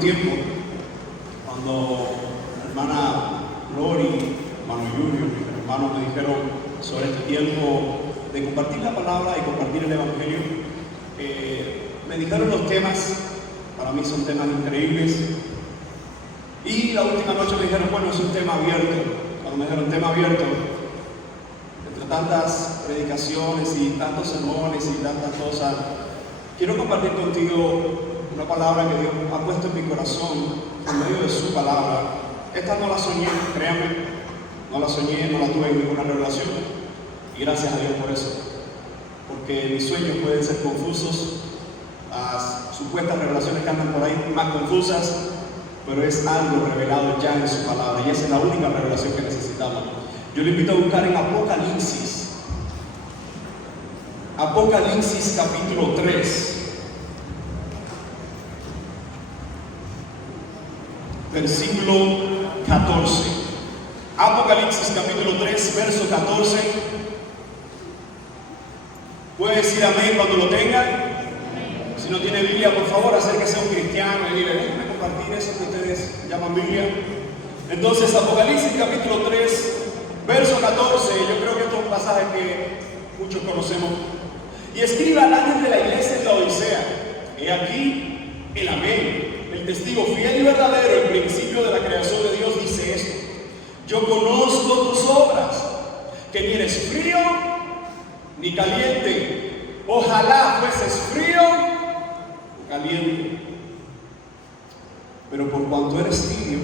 tiempo cuando la hermana Lori, hermano Julio, mis hermanos me dijeron sobre este tiempo de compartir la palabra y compartir el evangelio. Me dijeron los temas, para mí son temas increíbles. Y la última noche me dijeron, bueno, es un tema abierto. Cuando me dijeron tema abierto, entre tantas predicaciones y tantos sermones y tantas cosas, quiero compartir contigo una palabra que Dios ha puesto en mi corazón en medio de su palabra. Esta no la soñé, créanme, no la soñé, no la tuve en ninguna revelación. Y gracias a Dios por eso. Porque mis sueños pueden ser confusos, las supuestas revelaciones que andan por ahí más confusas, pero es algo revelado ya en su palabra. Y esa es la única revelación que necesitamos. Yo le invito a buscar en Apocalipsis. Apocalipsis capítulo 3. Versículo 14. Apocalipsis capítulo 3, verso 14. ¿Puede decir amén cuando lo tenga? Si no tiene Biblia, por favor, acérquese a un cristiano y dile, déjenme compartir eso que ustedes llaman Biblia. Entonces, Apocalipsis capítulo 3, verso 14. Yo creo que esto es un pasaje que muchos conocemos. Y escriba al ángel de la iglesia en la Odisea: he aquí el amén, el testigo fiel y verdadero, el principio de la creación de Dios, dice esto: yo conozco tus obras, que ni eres frío ni caliente. Ojalá fueses frío o caliente. Pero por cuanto eres tibio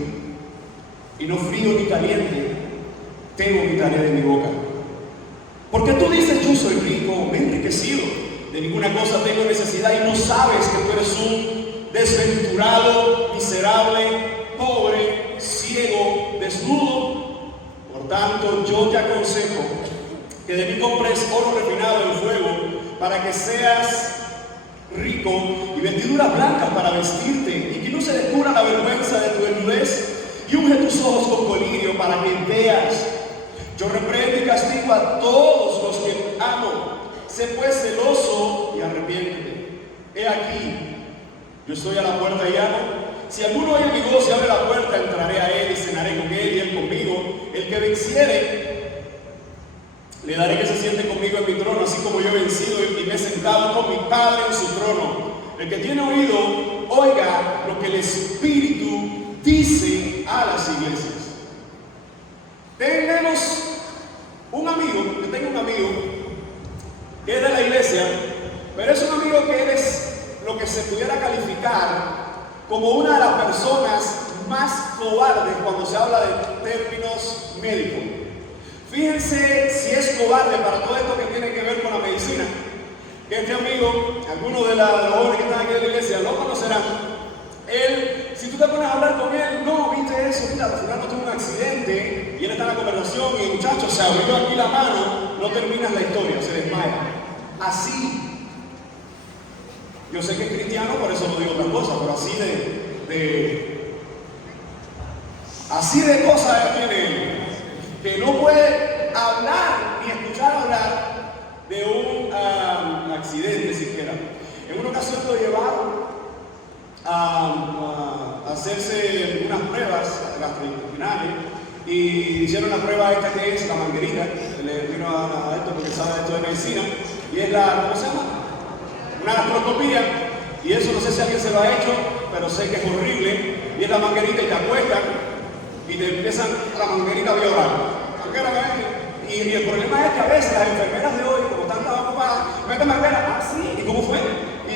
y no frío ni caliente, te vomitaré de mi boca. Porque tú dices, yo soy rico, me he enriquecido, de ninguna cosa tengo necesidad, y no sabes que tú eres un desventurado, miserable, pobre, ciego, desnudo. Por tanto, yo te aconsejo que de mí compres oro refinado en fuego, para que seas rico, y vestiduras blancas para vestirte, y que no se descubra la vergüenza de tu desnudez, y unge tus ojos con colirio para que veas. Yo reprendo y castigo a todos los que amo. Sé pues celoso y arrepiéntete. He aquí, yo estoy a la puerta y llamo. Si alguno oye mi voz y abre la puerta, entraré a él y cenaré con él y él conmigo. El que venciere, le daré que se siente conmigo en mi trono, así como yo he vencido y me he sentado con mi Padre en su trono. El que tiene oído, oiga lo que el Espíritu dice a las iglesias. Tenemos un amigo, yo tengo un amigo que es de la iglesia, pero es un amigo que él es lo que se pudiera calificar como una de las personas más cobardes cuando se habla de términos médicos. Fíjense si es cobarde para todo esto que tiene que ver con la medicina. Que este amigo, algunos de los jóvenes que están aquí en la iglesia lo conocerán. Él, si tú te pones a hablar con él, no, viste eso, mira, fulano tuvo un accidente, y él está en la conversación y el muchacho se abrió aquí la mano, no terminas la historia, se desmaya. Así. Yo sé que es cristiano, por eso no digo otra cosa, pero así de cosas tiene él, que no puede hablar ni escuchar hablar de un accidente siquiera. En una ocasión lo llevaron a hacerse unas pruebas gastrointestinales y hicieron la prueba esta que es la manguerita. Le vino a esto porque sabe esto de medicina, y es ¿cómo se llama? Una gastroscopía. Y eso no sé si alguien se lo ha hecho, pero sé que es horrible. Y es la manguerita y te acuestan y te empiezan la manguerita a violar. Y el problema es que a veces las enfermeras de hoy, como están tan ocupadas, meten manguera así. ¿Y cómo fue? Y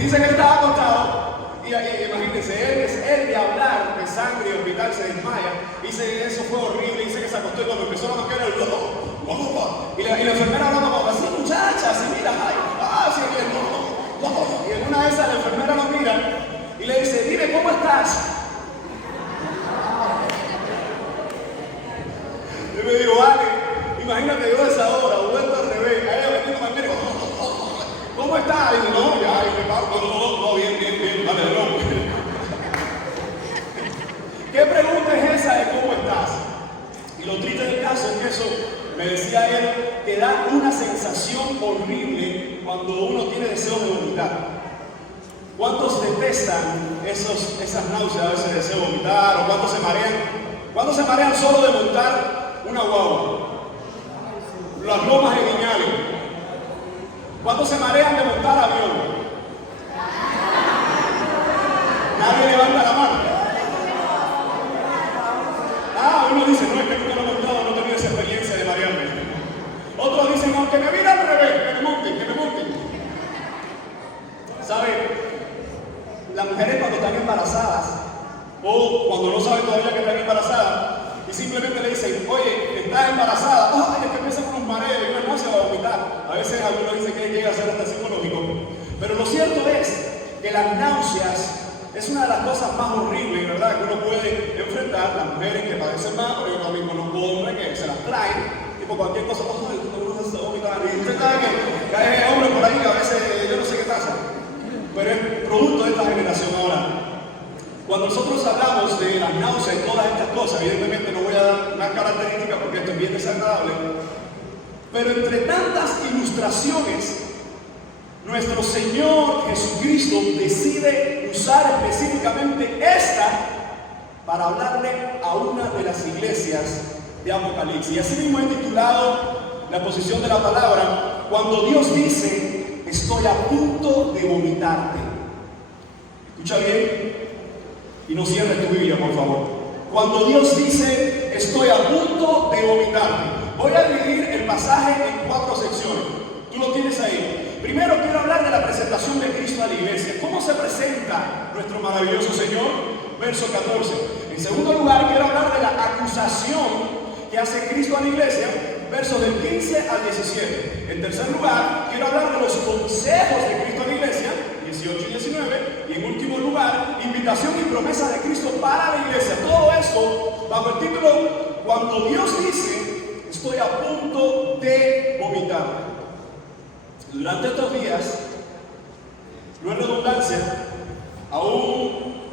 dice que él estaba acostado. Y imagínense, él de hablar de sangre y hospital se desmaya. Dice que eso fue horrible. Dice que se acostó y cuando empezó la manguera, y la enfermera hablando como así, muchacha, así mira, sí, y en una de esas la enfermera lo mira y le dice, dime, ¿cómo estás? Yo me digo, vale, imagínate yo a esa hora, vuelto al revés, a ella metiendo manguera, ¿cómo estás? Y dice, no, ya, y me pago, no, bien, vale, no. ¿Qué pregunta es esa de cómo estás? Y lo triste del caso es que eso, me decía él, te da una sensación horrible cuando uno tiene deseo de vomitar. ¿Cuántos detestan esas náuseas, ese deseo de vomitar? ¿O cuántos se marean? ¿Cuántos se marean solo de montar una guagua? Las lomas de Viñales. ¿Cuántos se marean de montar avión? Nadie levanta la mano. Uno dice, no, es que nunca lo he montado, no he tenido esa experiencia de marearme. Otros dicen, no, que me vine al revés, que me monten. ¿Sabe? Las mujeres cuando están embarazadas, o cuando no saben todavía que están embarazadas, y simplemente le dicen, oye, estás embarazada, es que empiezan con unos mareos y una náusea va a vomitar. A veces algunos dicen que llega a ser hasta psicológico. Pero lo cierto es que las náuseas es una de las cosas más horribles, ¿verdad?, que uno puede enfrentar. Las mujeres que padecen más, pero yo también conozco hombres que se las traen, y por cualquier cosa, uno se vomita, y usted sabe que hay hombres por ahí que a veces yo no sé qué pasa, pero es producto de esta generación ahora. Cuando nosotros hablamos de las náuseas y todas estas cosas, evidentemente no voy a dar más características porque esto es bien desagradable, pero entre tantas ilustraciones, nuestro Señor Jesucristo decide usar específicamente esta para hablarle a una de las iglesias de Apocalipsis. Y así mismo he titulado la posición de la palabra, cuando Dios dice, estoy a punto de vomitarte. Escucha bien y no cierres tu Biblia, por favor. Cuando Dios dice, estoy a punto de vomitarte. Voy a dividir el pasaje en 4 secciones. Tú lo tienes ahí. Primero quiero hablar de la presentación de Cristo a la iglesia. ¿Cómo se presenta nuestro maravilloso Señor? Verso 14. En segundo lugar, quiero hablar de la acusación que hace Cristo a la iglesia. Versos del 15 al 17. En tercer lugar, quiero hablar de los consejos de Cristo a la iglesia. 18 y 19. Y en último lugar, invitación y promesa de Cristo para la iglesia. Todo esto bajo el título, cuando Dios dice, estoy a punto de vomitar. Durante estos días, no es redundancia, a un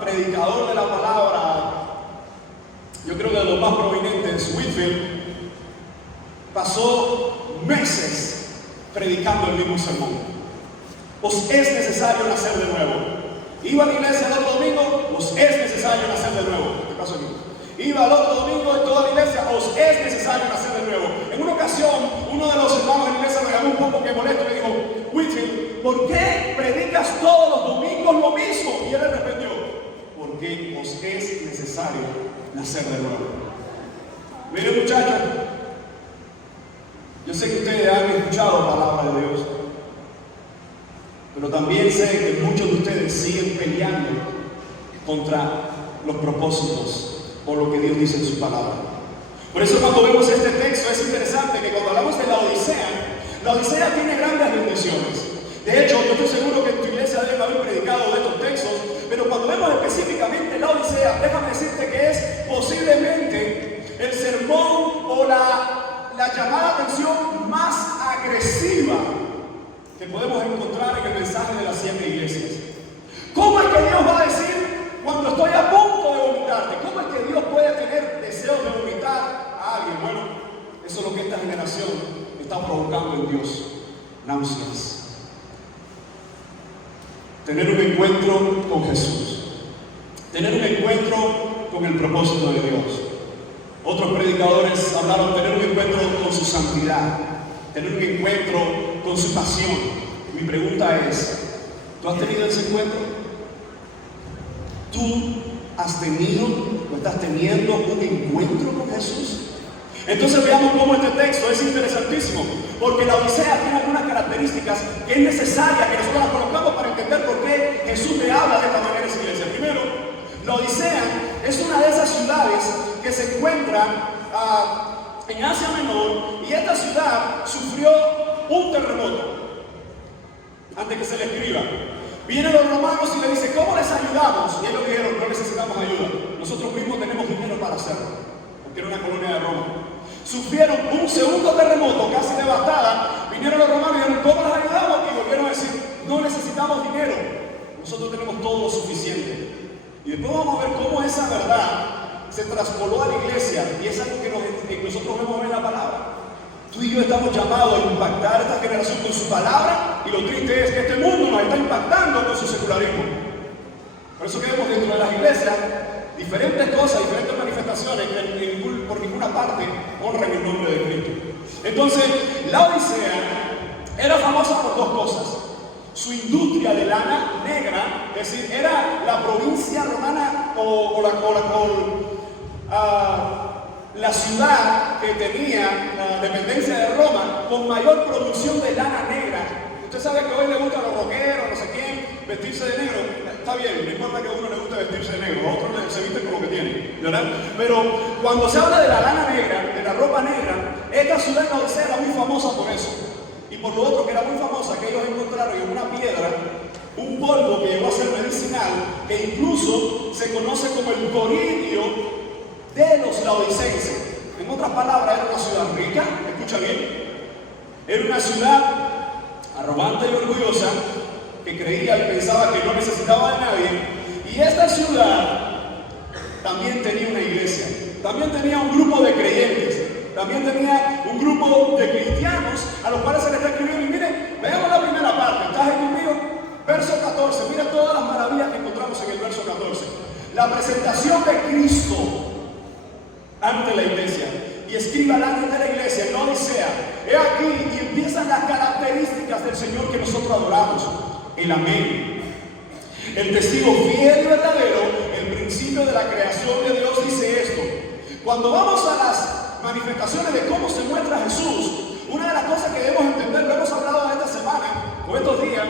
predicador de la palabra, yo creo que de los más prominentes, Whitfield, pasó meses predicando el mismo sermón. Os es necesario nacer de nuevo. Iba a la iglesia el otro domingo, os es necesario nacer de nuevo. ¿Qué pasó aquí? Iba al otro domingo en toda la iglesia, os es necesario nacer de nuevo. En una ocasión, uno de los hermanos de la iglesia me llamó un poco que molesto y me dijo, Whitfield, ¿por qué predicas todos los domingos lo mismo? Y él le respondió, porque os es necesario nacer de nuevo. Miren, muchachos, yo sé que ustedes han escuchado la palabra de Dios, pero también sé que muchos de ustedes siguen peleando contra los propósitos o lo que Dios dice en su palabra. Por eso cuando vemos este texto es interesante que cuando hablamos de la Odisea tiene grandes bendiciones. De hecho, yo estoy seguro que en tu iglesia deben haber predicado de estos textos, pero cuando vemos específicamente la Odisea, déjame decirte que es posiblemente el sermón o la llamada de atención más agresiva que podemos encontrar en el mensaje de las 7 iglesias. ¿Cómo es que Dios va a decir cuando estoy a punto de vomitarte? ¿Cómo es que Dios puede tener deseos de vomitar a alguien? Bueno, eso es lo que esta generación está provocando en Dios. Náuseas. Tener un encuentro con Jesús. Tener un encuentro con el propósito de Dios. Otros predicadores hablaron de tener un encuentro con su santidad. Tener un encuentro con su pasión. Mi pregunta es, ¿tú has tenido ese encuentro? ¿Tú has tenido o estás teniendo un encuentro con Jesús? Entonces veamos cómo este texto es interesantísimo, porque la Odisea tiene algunas características que es necesaria que nosotros las conozcamos para entender por qué Jesús le habla de esta manera en su iglesia. Primero, la Odisea es una de esas ciudades que se encuentra en Asia Menor, y esta ciudad sufrió un terremoto antes que se le escriba. Vienen los romanos y le dicen, ¿cómo les ayudamos? Y ellos dijeron, no necesitamos ayuda, nosotros mismos tenemos dinero para hacerlo, porque era una colonia de Roma. Sufrieron un segundo terremoto casi devastada. Vinieron los romanos y dijeron, ¿cómo les ayudamos? Y volvieron a decir, no necesitamos dinero, nosotros tenemos todo lo suficiente. Y después vamos a ver cómo esa verdad se traspoló a la iglesia, y es algo que nosotros vemos en la palabra. Tú y yo estamos llamados a impactar a esta generación con su palabra, y lo triste es que este mundo nos está impactando con su secularismo. Por eso que vemos dentro de las iglesias diferentes cosas, diferentes manifestaciones que por ninguna parte honran el nombre de Cristo. Entonces, la Odisea era famosa por dos cosas: su industria de lana negra, es decir, era la provincia romana la ciudad que tenía la dependencia de Roma con mayor producción de lana negra. Usted sabe que hoy le gusta a los rockeros, no sé quién, vestirse de negro. Está bien, no importa que a uno le guste vestirse de negro, a otros se visten con lo que tienen, ¿verdad? Pero cuando se habla de la lana negra, de la ropa negra, esta ciudad de Odisea era muy famosa por eso. Y por lo otro, que era muy famosa, que ellos encontraron en una piedra un polvo que llegó a ser medicinal, que incluso se conoce como el coridio de los laodicenses. En otras palabras, era una ciudad rica, escucha bien, era una ciudad arrogante y orgullosa, que creía y pensaba que no necesitaba de nadie. Y esta ciudad también tenía una iglesia, también tenía un grupo de creyentes, también tenía un grupo de cristianos a los cuales se les está escribiendo. Y miren, veamos la primera parte. ¿Estás ahí conmigo? Verso 14. Mira todas las maravillas que encontramos en el verso 14. La presentación de Cristo ante la iglesia. Y escriba al ángel de la iglesia, no Odisea: he aquí, y empiezan las características del Señor que nosotros adoramos. El Amén, el testigo fiel y verdadero, el principio de la creación de Dios, dice esto. Cuando vamos a las manifestaciones de cómo se muestra Jesús, una de las cosas que debemos entender, lo hemos hablado esta semana o estos días,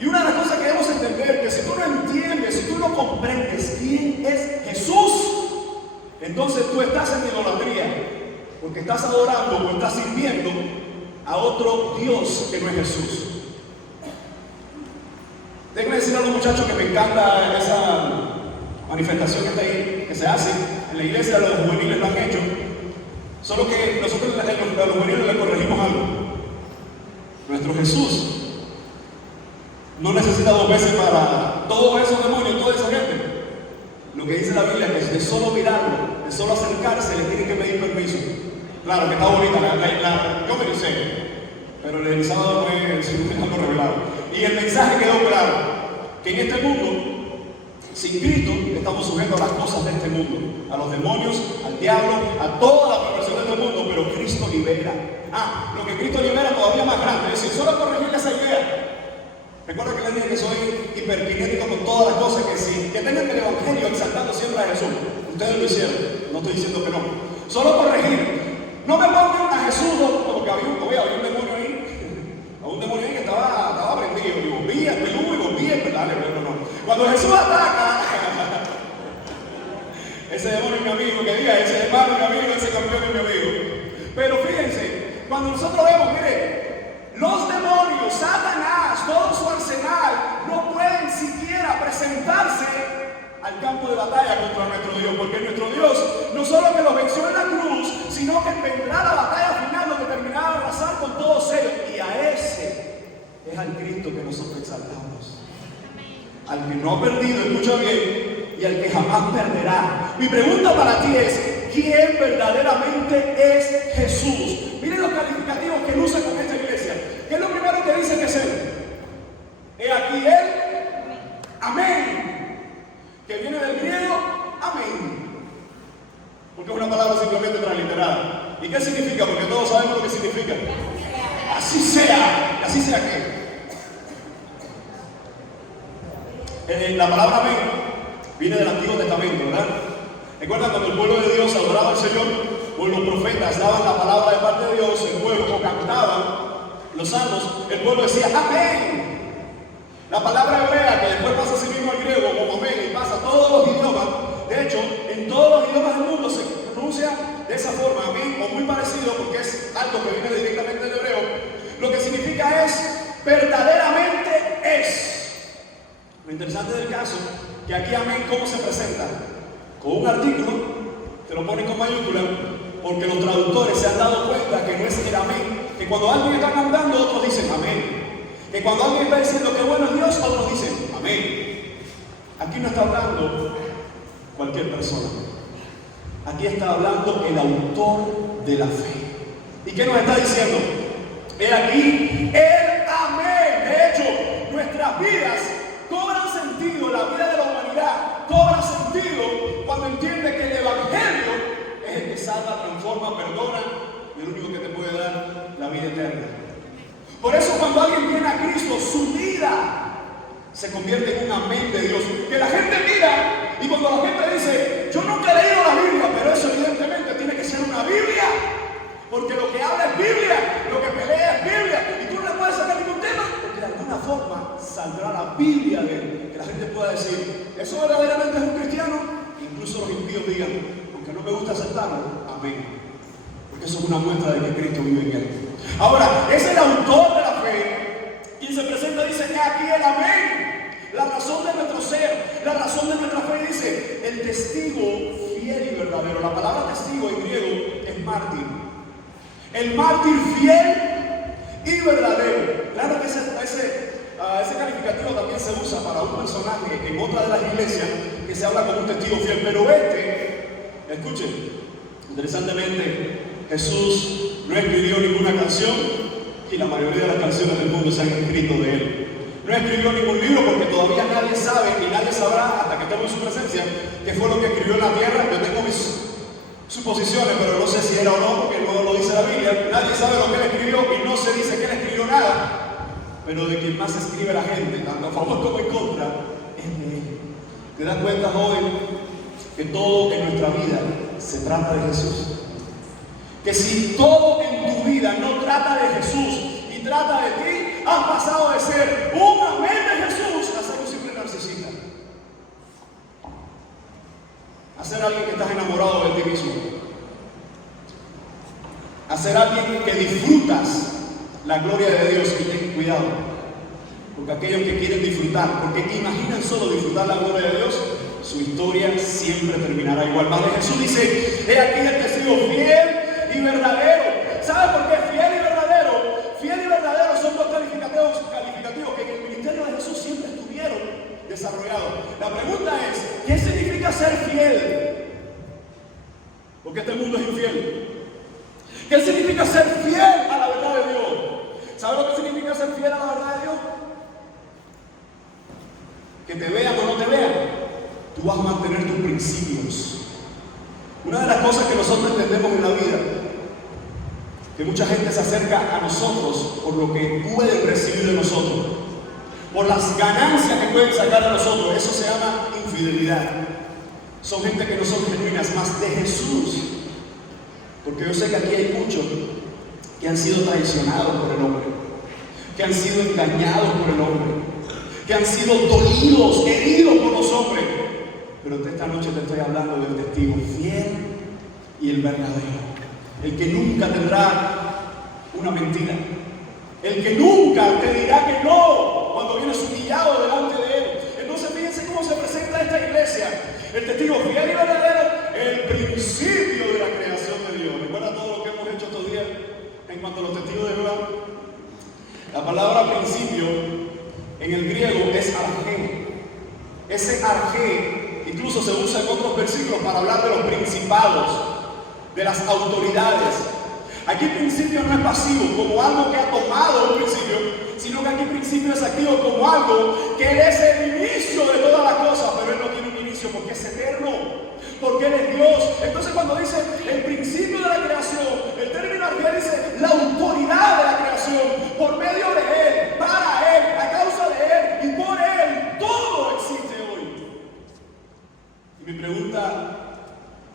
y una de las cosas que debemos entender, que si tú no entiendes, si tú no comprendes quién es Jesús, entonces tú estás en idolatría, porque estás adorando o estás sirviendo a otro Dios que no es Jesús. Déjenme decir a los muchachos que me encanta esa manifestación que está ahí, que se hace en la iglesia. Los juveniles lo han hecho, solo que nosotros a los juveniles le corregimos algo. Nuestro Jesús no necesita dos veces para todos esos demonios, toda esa gente. Lo que dice la Biblia es que de solo mirarlo, de solo acercarse, le tiene que pedir permiso. Claro que está bonita, yo me lo sé, pero el sábado fue algo revelado. Y el mensaje quedó claro, que en este mundo, sin Cristo, estamos sujetos a las cosas de este mundo, a los demonios, al diablo, a toda la perversión de este mundo, pero Cristo libera. Lo que Cristo libera todavía más grande, es decir, solo corregirle esa idea. Recuerda que les dije que soy hiperkinético con todas las cosas, que tengan el evangelio exaltando siempre a Jesús. Ustedes lo hicieron, no estoy diciendo que no. Solo corregir. No me pongan a Jesús, porque había un demonio ahí. Había un demonio ahí que estaba prendido. Y volvía el peludo y volvía el pedale. No. Cuando Jesús ataca, ese demonio es mi amigo, que diga, ese hermano es mi amigo, ese campeón es mi amigo. Pero fíjense, cuando nosotros vemos, mire, los demonios, Satanás, todo su arsenal, no pueden siquiera presentarse al campo de batalla contra nuestro Dios, porque nuestro Dios no solo que los venció en la cruz, sino que vendrá la batalla final donde terminará de arrasar con todos ellos. Y a ese es al Cristo que nosotros exaltamos, al que no ha perdido, escucha bien, y al que jamás perderá. Mi pregunta para ti es: ¿quién verdaderamente es Jesús? Miren los calificativos que él usa con esta iglesia. ¿Qué es lo primero que dice que es él? He aquí él, amén, que viene del griego amén, porque es una palabra simplemente transliterada. ¿Y qué significa? Porque todos sabemos lo que significa. Así sea. ¿Así sea qué? La palabra amén viene del Antiguo Testamento, ¿verdad? Recuerdan cuando el pueblo de Dios adoraba al Señor, o los profetas daban la palabra de parte de Dios, el pueblo, o cantaban los salmos, el pueblo decía amén. La palabra hebrea, que después pasa así mismo al griego como amén, y pasa a todos los idiomas. De hecho, en todos los idiomas del mundo se pronuncia de esa forma, amén, o muy parecido, porque es algo que viene directamente del hebreo. Lo que significa es verdaderamente es. Lo interesante del caso, que aquí amén, ¿cómo se presenta? Con un artículo, te lo ponen con mayúscula, porque los traductores se han dado cuenta que no es el amén, que cuando alguien está cantando, otros dicen amén. Que cuando alguien está diciendo que bueno es Dios, otros dicen amén. Aquí no está hablando cualquier persona. Aquí está hablando el autor de la fe. ¿Y qué nos está diciendo? He aquí el amén. De hecho, nuestras vidas cobran sentido, la vida de la humanidad cobra sentido cuando entiende que el Evangelio es el que salva, transforma, perdona y el único que te puede dar la vida eterna. Por eso cuando alguien viene a Cristo, su vida se convierte en un amén de Dios. Que la gente mira y cuando la gente dice, yo nunca he leído la Biblia, pero eso evidentemente tiene que ser una Biblia. Porque lo que habla es Biblia, lo que pelea es Biblia. Y tú no le puedes sacar ningún tema, porque de alguna forma saldrá la Biblia de él. Que la gente pueda decir, ¿eso verdaderamente es un cristiano? Incluso los impíos digan, aunque no me gusta aceptarlo, amén. Porque eso es una muestra de que Cristo vive en él. Ahora, es el autor de la fe quien se presenta y dice, aquí el amén. La razón de nuestro ser, la razón de nuestra fe, dice, el testigo fiel y verdadero. La palabra testigo en griego es mártir. El mártir fiel y verdadero. Claro que ese calificativo también se usa para un personaje en otra de las iglesias que se habla como un testigo fiel. Pero escuchen, interesantemente, Jesús no escribió ninguna canción y la mayoría de las canciones del mundo se han escrito de él. No escribió ningún libro porque todavía nadie sabe y nadie sabrá hasta que estemos en su presencia qué fue lo que escribió en la tierra. Yo tengo mis suposiciones, pero no sé si era o no, porque no lo dice la Biblia. Nadie sabe lo que él escribió y no se dice que él escribió nada. Pero de quien más escribe la gente, tanto a favor como en contra, es de él. ¿Te das cuenta, joven, que todo en nuestra vida se trata de Jesús? Que si todo en tu vida no trata de Jesús y trata de ti, has pasado de ser un amén de Jesús a ser un simple narcisista. A ser alguien que estás enamorado de ti mismo. A ser alguien que disfrutas la gloria de Dios. Y ten cuidado, porque aquellos que quieren disfrutar, porque imaginan solo disfrutar la gloria de Dios, su historia siempre terminará igual. Más de Jesús dice, he aquí el testigo fiel y verdadero. ¿Sabe por qué fiel y verdadero? Fiel y verdadero son dos calificativos que en el ministerio de Jesús siempre estuvieron desarrollados. La pregunta es, ¿qué significa ser fiel? Porque este mundo es infiel. ¿Qué significa ser fiel a la verdad de Dios? ¿Sabe lo que significa ser fiel a la verdad de Dios? Que te vean o no te vean, tú vas a mantener tus principios. Una de las cosas que nosotros entendemos en la vida, que mucha gente se acerca a nosotros por lo que pueden recibir de nosotros, por las ganancias que pueden sacar de nosotros. Eso se llama infidelidad. Son gente que no son genuinas, más de Jesús. Porque yo sé que aquí hay muchos que han sido traicionados por el hombre, que han sido engañados por el hombre, que han sido dolidos, heridos por los hombres. Pero esta noche te estoy hablando del testigo fiel y el verdadero. El que nunca tendrá una mentira. El que nunca te dirá que no cuando vienes humillado delante de él. Entonces fíjense cómo se presenta esta iglesia. El testigo fiel y verdadero, el principio de la creación de Dios. ¿Recuerda todo lo que hemos hecho estos días en cuanto a los testigos de Jehová? La palabra principio en el griego es arjé. Ese arjé incluso se usa en otros versículos para hablar de los principados, de las autoridades. Aquí principio no es pasivo, como algo que ha tomado un principio, sino que aquí principio es activo como algo que Él es el inicio de todas las cosas, pero Él no tiene un inicio porque es eterno, porque Él es Dios. Entonces cuando dice el principio de la creación, el término arjé dice la autoridad de la creación, por medio de Él, para Él, a causa de Él y por Él, todo existe hoy. Y mi pregunta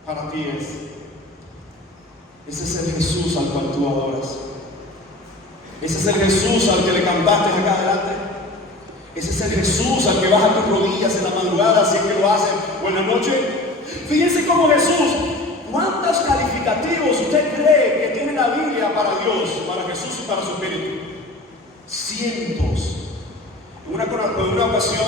para ti es, ese es el Jesús al cual tú adoras. Ese es el Jesús al que le cantaste acá adelante. Ese es el Jesús al que baja tus rodillas en la madrugada, si es que lo hacen, o en la noche. Fíjense cómo Jesús, ¿cuántos calificativos usted cree que tiene la Biblia para Dios, para Jesús y para su Espíritu? Cientos. En una ocasión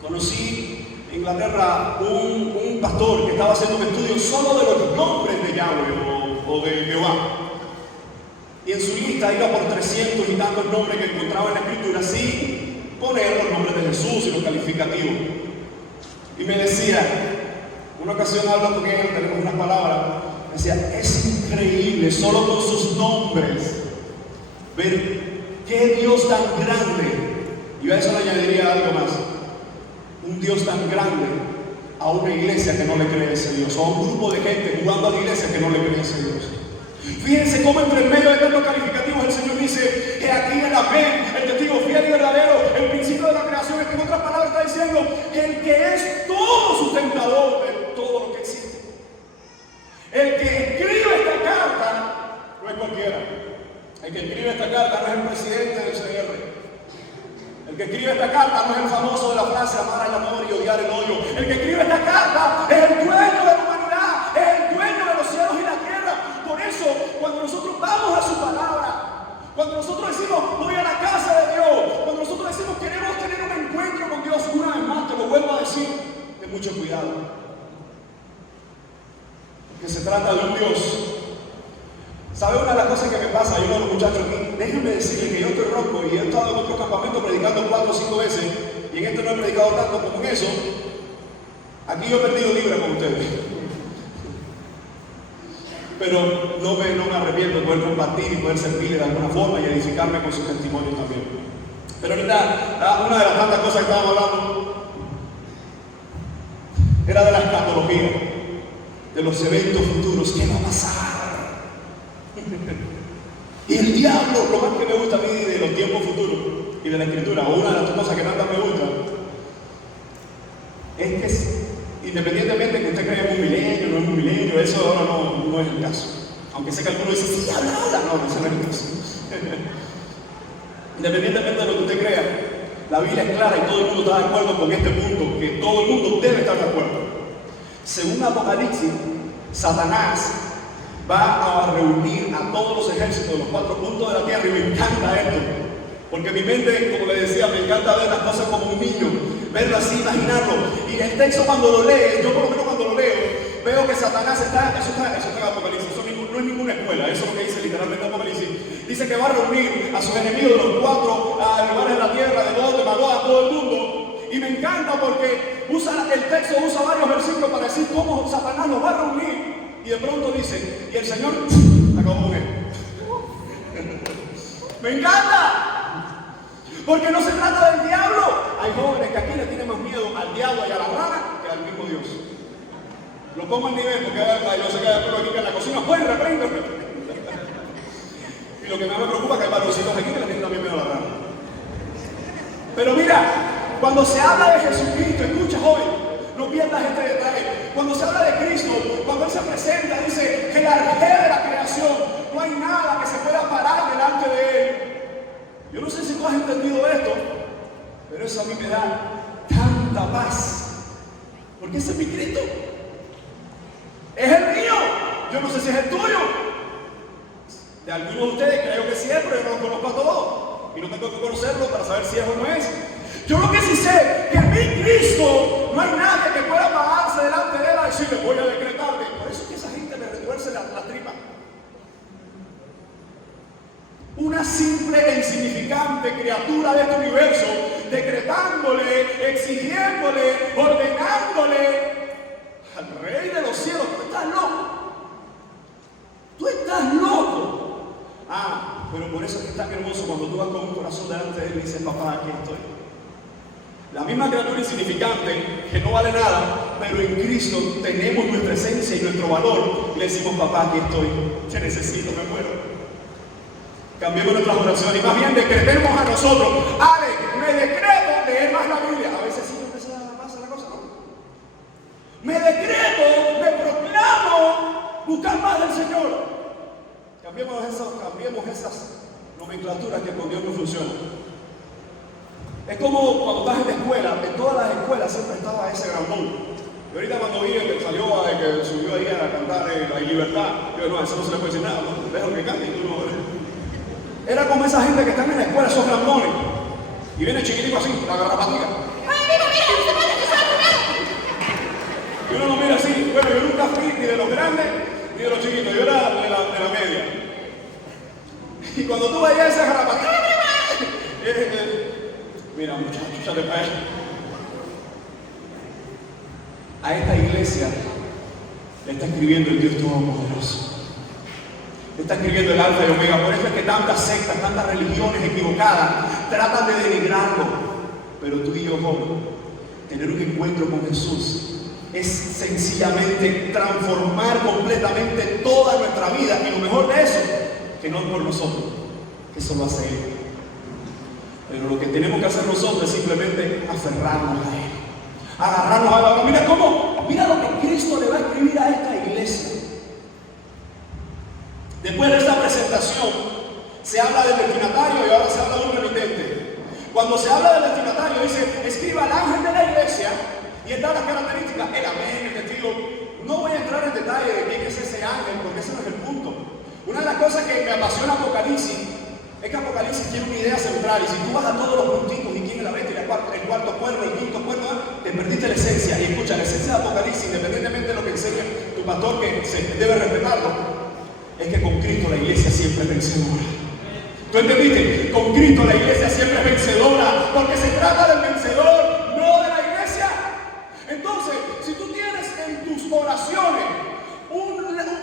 conocí en Inglaterra un pastor que estaba haciendo un estudio solo de los nombres de Yahweh o de Jehová. Y en su lista iba por 300 y tantos nombres que encontraba en la Escritura, sin poner los nombres de Jesús y los calificativos. Y me decía, una ocasión hablo con él, tenemos unas palabras, Decía, es increíble solo con sus nombres ver qué Dios tan grande. Y a eso le añadiría algo más. Un Dios tan grande a una iglesia que no le cree a ese Dios, o a un grupo de gente jugando a la iglesia que no le cree a ese Dios. Fíjense cómo entre el medio de tantos calificativos el Señor dice que aquí el amén, el testigo fiel y verdadero, el principio de la creación, es que en otras palabras está diciendo el que es todo sustentador de todo lo que existe. El que escribe esta carta no es cualquiera. El que escribe esta carta no es el presidente del CR. El que escribe esta carta no es el famoso de la frase amar el amor y odiar el odio. El que escribe esta carta es el dueño de la humanidad, es el dueño de los cielos y la tierra. Por eso, cuando nosotros vamos a su palabra, cuando nosotros decimos voy a la casa de Dios, cuando nosotros decimos queremos tener un encuentro con Dios, una vez más te lo vuelvo a decir, ten mucho cuidado. Porque se trata de un Dios. ¿Sabe una de las cosas que me pasa? Yo a los muchachos aquí, déjenme decirles que yo estoy ronco y he estado en otro campamento predicando 4 o 5 veces y en este no he predicado tanto como en eso. Aquí yo he perdido libra con ustedes. Pero no me arrepiento de poder compartir y poder servirle de alguna forma y edificarme con sus testimonios también. Pero ahorita, una de las tantas cosas que estábamos hablando era de la escatología, de los eventos futuros, ¿qué va a pasar? Y el diablo, lo más que me gusta a mí de los tiempos futuros y de la escritura, o una de las cosas que tantas me gusta, es que independientemente que usted crea en un milenio, no es un milenio, eso ahora no es el caso. Aunque sé que algunos dicen, sí, habla, no, ese no es el caso. Independientemente de lo que usted crea, la Biblia es clara y todo el mundo está de acuerdo con este punto, que todo el mundo debe estar de acuerdo. Según Apocalipsis, Satanás va a reunir a todos los ejércitos de los 4 puntos de la tierra y me encanta esto. Porque mi mente, como le decía, me encanta ver las cosas como un niño, verlo así, imaginarlo. Y el texto cuando lo lees, yo por lo menos cuando lo leo, veo que Satanás eso está en Apocalipsis, no es ninguna escuela, eso es lo que dice literalmente Apocalipsis. Dice que va a reunir a sus enemigos de los 4 lugares de la tierra, de Gog, de Magog, a todo el mundo. Y me encanta porque el texto usa varios versículos para decir cómo Satanás los va a reunir. Y de pronto dice, y el Señor acabó con él. ¡Me encanta! Porque no se trata del diablo. Hay jóvenes que aquí le tienen más miedo al diablo y a la rana que al mismo Dios. Lo pongo al nivel porque yo sé que hay algunos aquí que en la cocina, pues reprendo. Y lo que más me preocupa es que hay varoncitos aquí que le tienen también miedo a la rana. Pero mira, cuando se habla de Jesucristo, escucha joven, no pierdas este detalle. Cuando se habla de Cristo, cuando Él se presenta, dice que el arjé de la creación, no hay nada que se pueda parar delante de Él. Yo no sé si tú has entendido esto, pero eso a mí me da tanta paz. Porque ese es mi Cristo. Es el mío. Yo no sé si es el tuyo. De algunos de ustedes creo que sí es, pero yo no los conozco a todos. Y no tengo que conocerlo para saber si es o no es. Yo lo que sí sé que en mi Cristo no hay nadie que pueda pararse delante de Él a decirle voy a decretarle. Por eso es que esa gente me retuerce la tripa. Una simple e insignificante criatura de este universo, decretándole, exigiéndole, ordenándole al Rey de los cielos. Tú estás loco. Tú estás loco. Pero por eso es que es tan hermoso cuando tú vas con un corazón delante de Él y dices, papá, aquí estoy. La misma criatura insignificante que no vale nada, pero en Cristo tenemos nuestra esencia y nuestro valor. Le decimos, papá, aquí estoy, te necesito, me muero. Cambiemos nuestras oraciones y más bien decretemos a nosotros, me decreto leer más la Biblia. A veces sí me pasa la cosa, ¿no? Me decreto, me proclamo buscar más del Señor. Cambiemos esas nomenclaturas que con Dios no funcionan. Es como cuando estás en la escuela, en todas las escuelas siempre estaba ese grandón. Y ahorita cuando vi el que salió, que subió ahí a cantar La Libertad, yo no, eso no se le puede decir nada, no, dejo que cante y tú no. Era como esa gente que están en la escuela, esos grandones. Y viene chiquitico así, la garrapatilla. Y uno lo mira así. Bueno, yo nunca fui ni de los grandes ni de los chiquitos, yo era de la media. Y cuando tú veías esa garrapatilla, mira, muchachos, ya te pagas. A esta iglesia le está escribiendo el Dios Todopoderoso. Le está escribiendo el Alfa y Omega. Por eso es que tantas sectas, tantas religiones equivocadas tratan de denigrarlo. Pero tú y yo, joven, tener un encuentro con Jesús es sencillamente transformar completamente toda nuestra vida. Y lo mejor de eso, que no es por nosotros, eso lo hace Él. Pero lo que tenemos que hacer nosotros es simplemente aferrarnos a Él, agarrarnos a la obra. Mira cómo, mira lo que Cristo le va a escribir a esta iglesia. Después de esta presentación se habla del destinatario y ahora se habla de un remitente. Cuando se habla del destinatario dice, escriba al ángel de la iglesia, y están las características, el amén, el testigo. No voy a entrar en detalle de quién es ese ángel, porque ese no es el punto. Una de las cosas que me apasiona Apocalipsis es que Apocalipsis tiene una idea central, y si tú vas a todos los puntitos y quién es la bestia, el cuarto cuerno, el quinto cuerno, te perdiste la esencia. Y escucha, la esencia de Apocalipsis, independientemente de lo que enseñe tu pastor, que se debe respetarlo, es que con Cristo la iglesia siempre es vencedora. ¿Tú entendiste? Con Cristo la iglesia siempre es vencedora, porque se trata del vencedor, no de la iglesia. Entonces, si tú tienes en tus oraciones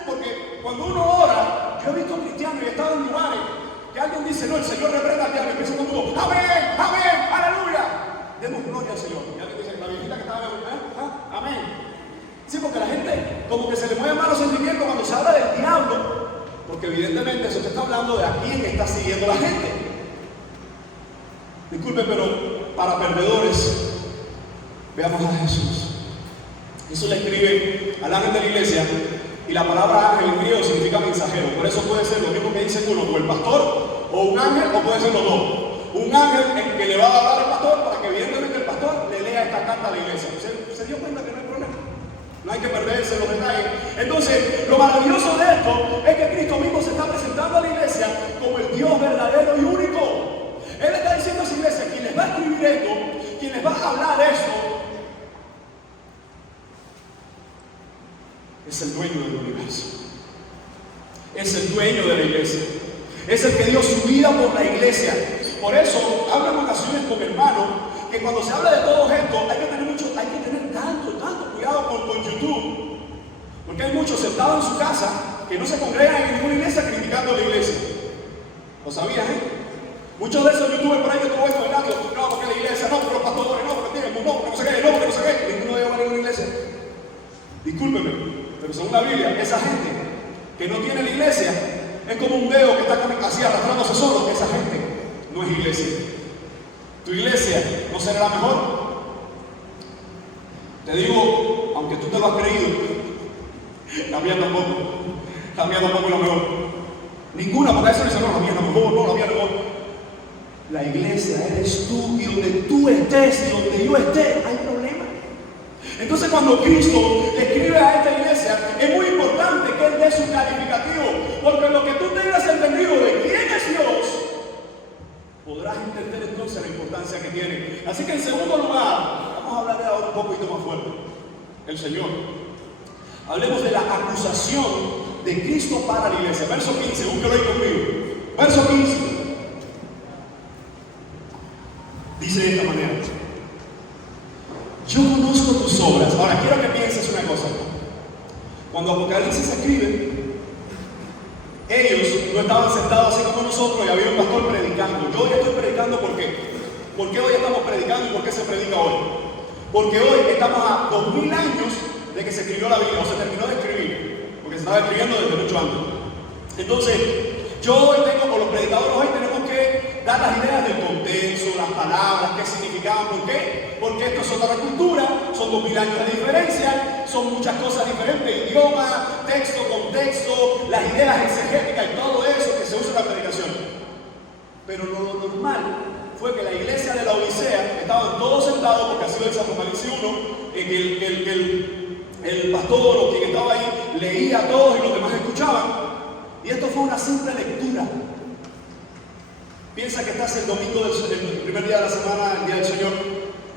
porque cuando uno ora, yo he visto cristianos y he estado en lugares que alguien dice, no, el Señor reprenda al diablo, y empieza todo el mundo, amén, amén, aleluya. Demos gloria al Señor. Y alguien dice, la viejita que estaba amén. Sí, porque la gente como que se le mueven malos sentimientos cuando se habla del diablo, porque evidentemente eso te está hablando de a quién está siguiendo la gente. Disculpe, pero para perdedores, veamos a Jesús. Jesús le escribe al ángel de la iglesia, y la palabra ángel en griego significa mensajero. Por eso puede ser lo mismo que dice uno, o el pastor, o un ángel, o puede ser los dos. Un ángel el que le va a hablar al pastor para que evidentemente el pastor le lea esta carta a la iglesia. ¿Se dio cuenta que no hay problema? No hay que perderse los detalles. Entonces, lo maravilloso de esto es que Cristo mismo se está presentando a la iglesia como el Dios verdadero y único. Él está diciendo a su iglesia, quien les va a escribir esto, quien les va a hablar esto, es el dueño del universo. Es el dueño de la iglesia. Es el que dio su vida por la iglesia. Por eso, hablo en ocasiones con hermanos que cuando se habla de todo esto, hay que tener tanto cuidado con YouTube. Porque hay muchos sentados en su casa que no se congregan en ninguna iglesia criticando a la iglesia. ¿Lo sabías, Muchos de esos youtubers por ahí que tú ves bailando, no, porque la iglesia, no, porque los pastores, no, porque tienen, no, porque no sé qué, no, porque no sé qué. Ninguno de ellos va a ninguna iglesia. Discúlpeme, pero según la Biblia, esa gente que no tiene la iglesia es como un dedo que está así arrastrándose solo. Esa gente no es iglesia. Tu iglesia no será la mejor. Te digo, aunque tú te lo has creído, la mía tampoco es la mejor. Ninguna, porque eso dice, no, la mía es la mejor, no, la mía es la mejor. La iglesia eres tú, y donde tú estés y donde yo esté, hay problema. Entonces, cuando Cristo le escribe a esta iglesia, es muy importante que Él dé su calificativo, porque lo que tú tengas entendido de quién es Dios, podrás entender entonces la importancia que tiene. Así que en segundo lugar, vamos a hablar de ahora un poquito más fuerte, el Señor. Hablemos de la acusación de Cristo para la iglesia. Verso 15, búsquelo ahí conmigo. Verso 15. Dice de esta manera: yo conozco tus obras. Ahora quiero que pienses una cosa. Cuando Apocalipsis se escribe, ellos no estaban sentados así como nosotros y había un pastor predicando. Yo hoy estoy predicando, ¿por qué? ¿Por qué hoy estamos predicando y por qué se predica hoy? Porque hoy estamos a 2000 años de que se escribió la Biblia, o se terminó de escribir, porque se estaba escribiendo desde mucho antes. Entonces, yo hoy tengo, o los predicadores hoy tenemos que dar las ideas del contexto, las palabras, qué significaban, ¿por qué? Porque esto es otra cultura, son 2000 años de diferencia, son muchas cosas diferentes, idioma, texto, contexto, las ideas exegéticas y todo eso que se usa en la predicación. Pero lo normal fue que la iglesia de la Odisea estaban todos sentados, porque así lo dice Apocalipsis 1, el pastor o quien estaba ahí leía a todos y los demás escuchaban. Y esto fue una simple lectura. Piensa que estás el domingo del primer día de la semana, el día del Señor,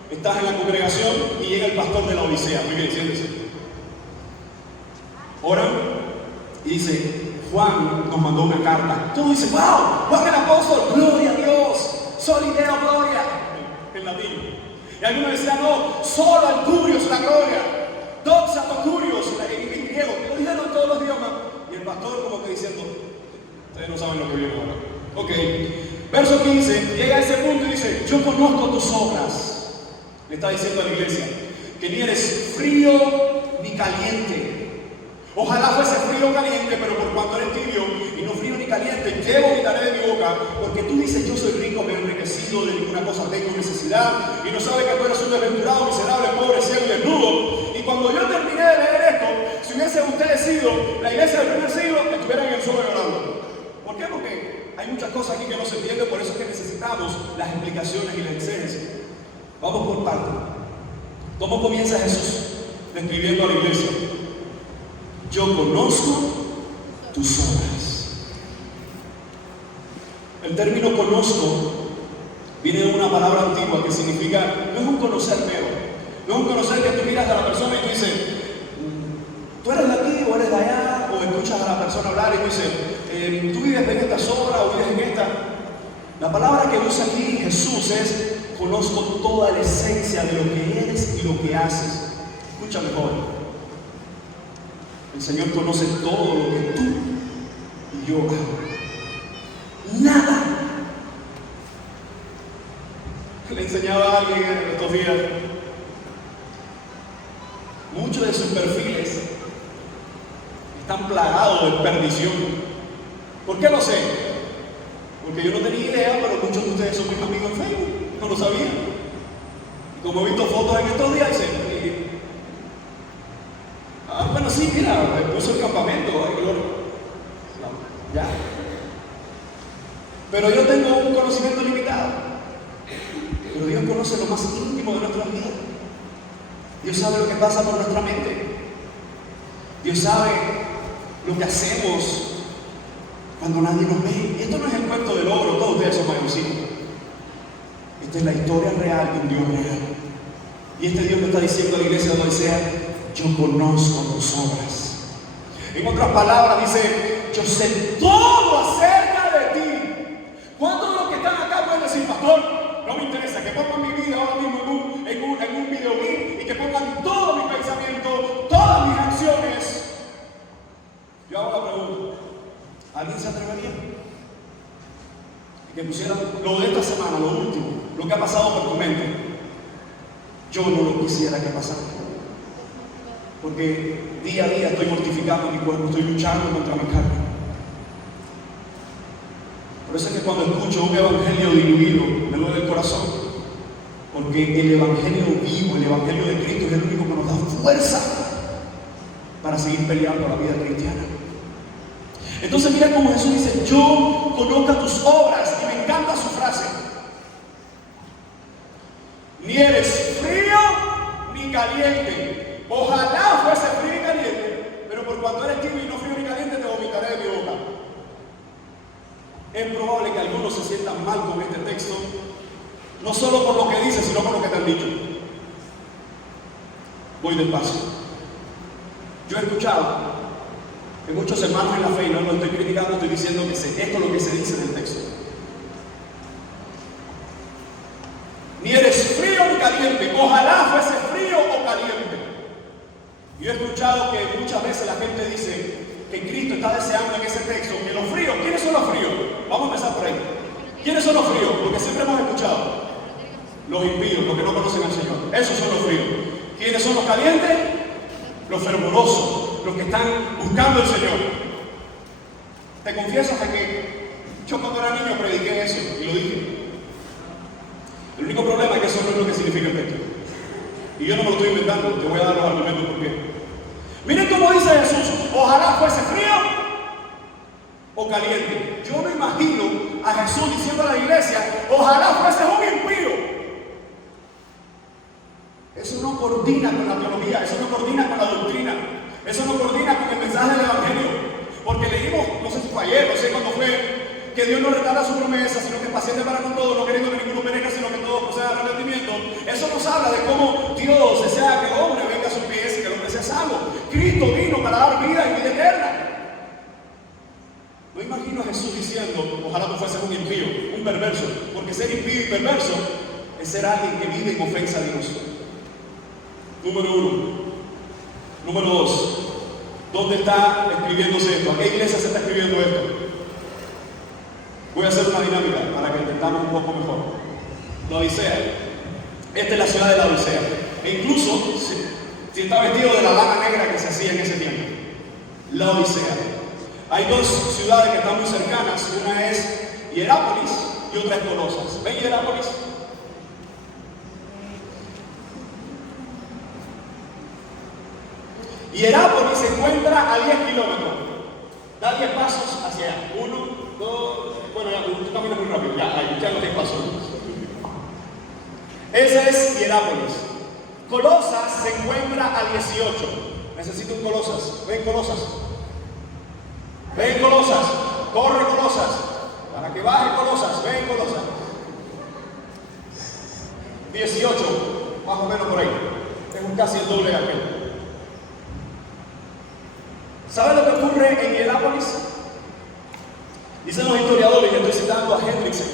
estás en la congregación y llega el pastor de la Odisea. Muy bien, siéntese. Oran y dice: Juan nos mandó una carta. Tú dices: wow, Juan el apóstol, gloria a Dios, soli Deo gloria, en latín. Y algunos decían: no, solo al Curios la gloria, doxa to Curios, en griego, que lo dijeron todos los idiomas. Y el pastor como que diciendo, ustedes no saben lo que viene ahora. Ok, verso 15, llega a ese punto y dice, yo conozco tus obras. Le está diciendo a la iglesia, que ni eres frío ni caliente. Ojalá fuese frío o caliente, pero por cuanto eres tibio y no frío ni caliente, llevo mi tarea de mi boca, porque tú dices, yo soy rico, me he enriquecido, de ninguna cosa tengo necesidad, y no sabes que tú eres un desventurado, miserable, pobre, ciego y desnudo. Y cuando yo terminé de leer esto, si hubiese ustedes sido la iglesia del primer siglo, estuvieran en el suelo llorando. ¿Por qué? Porque hay muchas cosas aquí que no se entienden, por eso es que necesitamos las explicaciones y la exégesis. Vamos por parte. ¿Cómo comienza Jesús describiendo a la iglesia? Yo conozco tus obras. El término conozco viene de una palabra antigua que significa, no es un conocer mero, no es un conocer que tú miras a la persona y tú dices, tú eres de aquí o eres de allá, o escuchas a la persona hablar y tú dices, tú vives en esta zona o vives en esta. La palabra que usa aquí Jesús es, conozco toda la esencia de lo que eres y lo que haces. Escúchame, joven. El Señor conoce todo lo que tú y yo hago. Nada. Le enseñaba a alguien en estos días. Muchos de sus perfiles están plagados de perdición. ¿Por qué lo sé? Porque yo no tenía idea, pero muchos de ustedes son mis amigos en Facebook. No lo sabía. Y como he visto fotos en estos días, dicen, bueno, sí, mira, puso el campamento, ay, gloria. No, ya. Pero yo tengo un conocimiento limitado. Pero Dios conoce lo más íntimo de nuestras vidas. Dios sabe lo que pasa por nuestra mente. Dios sabe lo que hacemos cuando nadie nos ve. Esto no es el cuento del ogro, todos ustedes son mayorcitos. Esta es la historia real de un Dios real. Y este Dios me está diciendo a la iglesia de Odisea, yo conozco tus obras. En otras palabras dice, yo sé todo acerca de ti. ¿Cuántos de los que están acá pueden decir, pastor, no me interesa que pongan mi vida ahora mismo en un videoclip y que pongan todo mi pensamiento, todas mis acciones? Yo hago la pregunta, ¿alguien se atrevería? Que pusieran lo de esta semana, lo último, lo que ha pasado por tu mente. Yo no lo quisiera que pasara. Porque día a día estoy mortificando mi cuerpo, estoy luchando contra mi carne. Por eso es que cuando escucho un evangelio diluido, me duele el corazón. Porque el evangelio vivo, el evangelio de Cristo es el único que nos da fuerza para seguir peleando la vida cristiana. Entonces mira cómo Jesús dice, yo conozco tus obras, y me encanta su frase. Ni eres frío ni caliente. Ojalá fuese frío y caliente, pero por cuanto eres tibio y no frío ni caliente, te vomitaré de mi boca. Es probable que algunos se sientan mal con este texto, no solo por lo que dice, sino por lo que te han dicho. Voy despacio. Yo he escuchado que muchos hermanos en la fe, y no lo estoy criticando, estoy diciendo que esto es lo que se dice en el texto. Ni eres frío ni caliente, ojalá fuese frío o caliente. Yo he escuchado que muchas veces la gente dice que Cristo está deseando en ese texto que los fríos, ¿quiénes son los fríos? Vamos a empezar por ahí. ¿Quiénes son los fríos? Porque siempre hemos escuchado los impíos, los que no conocen al Señor. Esos son los fríos. ¿Quiénes son los calientes? Los fervorosos, los que están buscando al Señor. Te confieso que yo cuando era niño prediqué eso y lo dije. El único problema es que eso no es lo que significa el texto. Y yo no me lo estoy inventando, te voy a dar los argumentos por qué. Miren cómo dice Jesús, ojalá fuese frío o caliente. Yo me imagino a Jesús diciendo a la iglesia, ojalá fuese un impío. Eso no coordina con la teología, eso no coordina con la doctrina, eso no coordina con el mensaje del evangelio. Porque leímos, no sé si fue ayer, no sé cuándo fue, que Dios no retarda su promesa, sino que es paciente para con todos, no queriendo que ninguno perezca, sino que todos procedan al arrepentimiento. Eso nos habla de cómo Dios desea que el hombre venga a sus pies y que el hombre sea salvo. Cristo vino para dar vida y vida eterna. No imagino a Jesús diciendo, ojalá tú fueses un impío, un perverso, porque ser impío y perverso es ser alguien que vive en ofensa a Dios. Número uno. Número dos. ¿Dónde está escribiéndose esto? ¿A qué iglesia se está escribiendo esto? Voy a hacer una dinámica para que entendamos un poco mejor. La Odisea. Esta es la ciudad de la Odisea. E incluso, si está vestido de la lana negra que se hacía en ese tiempo. La Odisea. Hay dos ciudades que están muy cercanas. Una es Hierápolis y otra es Colosas. ¿Ven Hierápolis? Hierápolis se encuentra a 10 kilómetros. Da 10 pasos hacia allá. 1, 2, bueno, ya, tú caminas muy rápido. Ya no 10 pasos. Ese es Hierápolis. Colosas se encuentra a 18. Necesito un Colosas. Ven Colosas. Ven Colosas. Corre Colosas. Para que baje Colosas. Ven Colosas. 18. Más o menos por ahí. Es casi el doble de aquel. ¿Saben lo que ocurre en Hierápolis? Dicen los historiadores, y estoy citando a Hendrickson,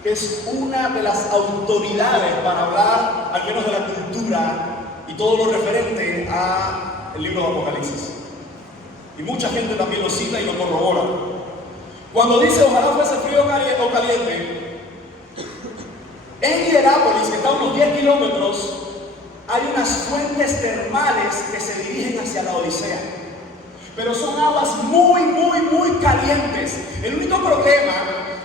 que es una de las autoridades para hablar, al menos de la cultura y todo lo referente al libro de Apocalipsis. Y mucha gente también lo cita y lo corrobora. Cuando dice ojalá fuese frío o caliente, en Hierápolis, que está a unos 10 kilómetros, hay unas fuentes termales que se dirigen hacia la Odisea. Pero son aguas muy calientes. El único problema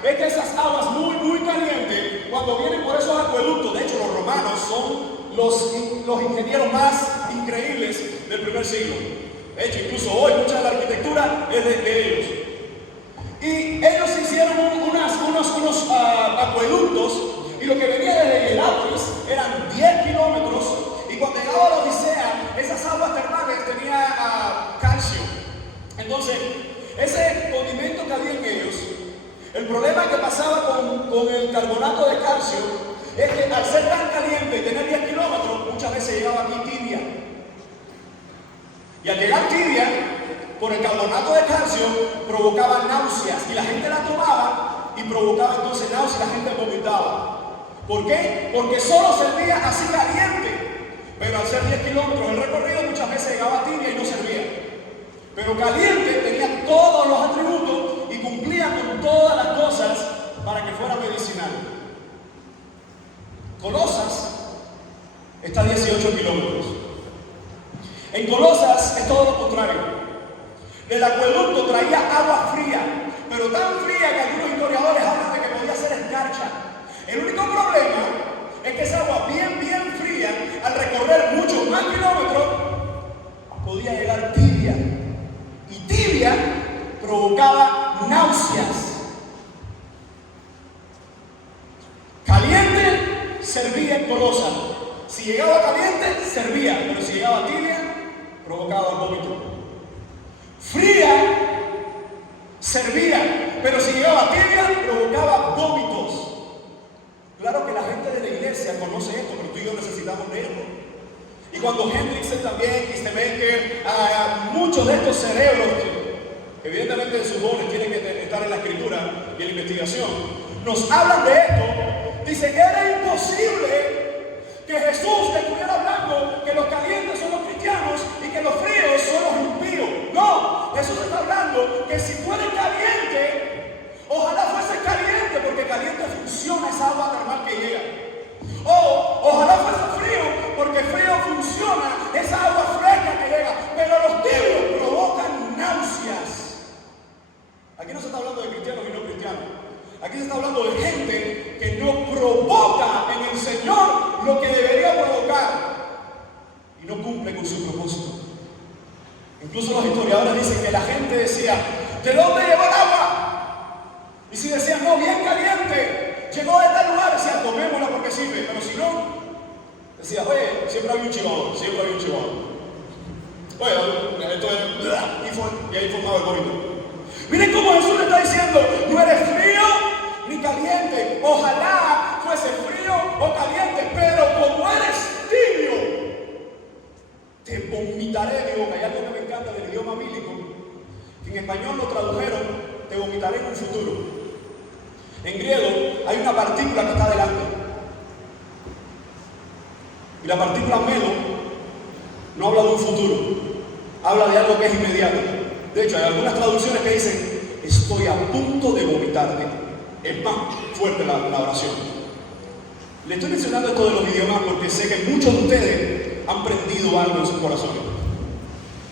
es que esas aguas muy calientes, cuando vienen por esos acueductos, de hecho los romanos son los ingenieros más increíbles del primer siglo. De hecho, incluso hoy mucha de la arquitectura es de ellos. Y ellos hicieron unos acueductos, y lo que venía desde Hierápolis eran 10 kilómetros, y cuando llegaba a la Odisea, esas aguas termales tenían calcio. Entonces, ese condimento que había en ellos, el problema que pasaba con el carbonato de calcio es que al ser tan caliente y tener 10 kilómetros, muchas veces llegaba aquí tibia. Y al llegar tibia, por el carbonato de calcio, provocaba náuseas. Y la gente la tomaba y provocaba entonces náuseas y la gente vomitaba. ¿Por qué? Porque solo servía así caliente. Pero al ser 10 kilómetros el recorrido, muchas veces llegaba tibia y no servía. Pero caliente tenía todos los atributos y cumplía con todas las cosas para que fuera medicinal. Colosas está a 18 kilómetros. En Colosas es todo lo contrario. El acueducto traía agua fría, pero tan fría que algunos historiadores hablan de que podía ser escarcha. El único problema es que esa agua bien fría, al recorrer muchos más kilómetros, podía llegar tibia. Y tibia provocaba náuseas. Caliente servía en Colosas. Si llegaba caliente, servía, pero si llegaba tibia, provocaba vómito. Fría servía, pero si llegaba tibia, provocaba vómitos. Claro que la gente de la iglesia conoce esto, pero tú y yo necesitamos leerlo. Y cuando Hendrickson también, y se ve que muchos de estos cerebros, que evidentemente en sus dones tienen que estar en la escritura y en la investigación, nos hablan de esto, dice, era imposible que Jesús estuviera hablando que los calientes son los cristianos y que los fríos son los impíos. No, Jesús está hablando que si tú eres caliente, ojalá fuese caliente, porque caliente funciona esa agua termal que llega. O ojalá fuese frío, porque frío funciona esa agua fresca que llega. Pero los tibios provocan náuseas. Aquí no se está hablando de cristianos y no cristianos. Aquí se está hablando de gente que no provoca en el Señor lo que debería provocar y no cumple con su propósito. Incluso los historiadores dicen que la gente decía, ¿de dónde llegó el agua? Y si decían, no, bien caliente, llegó de tal lugar, decían, tomémosla porque sirve. Pero si no, decía, oye, siempre había un chivador, siempre había un chivador. Oye, esto es, y ahí formaba el vómito. Miren cómo Jesús le está diciendo, no eres frío ni caliente. Ojalá fuese frío o caliente, pero como eres tibio, te vomitaré de mi boca. Hay algo que me encanta del idioma bíblico, que en español lo tradujeron, te vomitaré en un futuro. En griego hay una partícula que está delante. Y la partícula melo no habla de un futuro, habla de algo que es inmediato. De hecho, hay algunas traducciones que dicen, estoy a punto de vomitarte. Es más fuerte la oración. Le estoy mencionando esto de los idiomas porque sé que muchos de ustedes han prendido algo en sus corazones.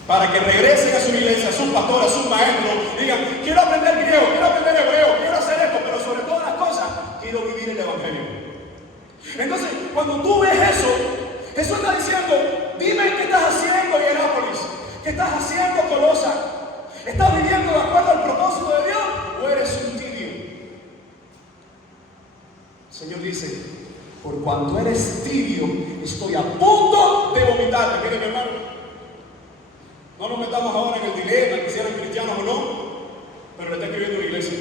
Para que regresen a su iglesia, a sus pastores, a sus maestros, y digan, quiero aprender griego, quiero aprender hebreo, quiero hacer esto, pero sobre todas las cosas, quiero vivir el evangelio. Entonces, cuando tú ves eso, Jesús está diciendo, dime qué estás haciendo, Hierápolis, qué estás haciendo, Colosa. ¿Estás viviendo de acuerdo al propósito de Dios o eres un tibio? El Señor dice, por cuanto eres tibio, estoy a punto de vomitarte. Mire, mi hermano, no nos metamos ahora en el dilema que si eran cristianos o no, pero le está escribiendo una iglesia.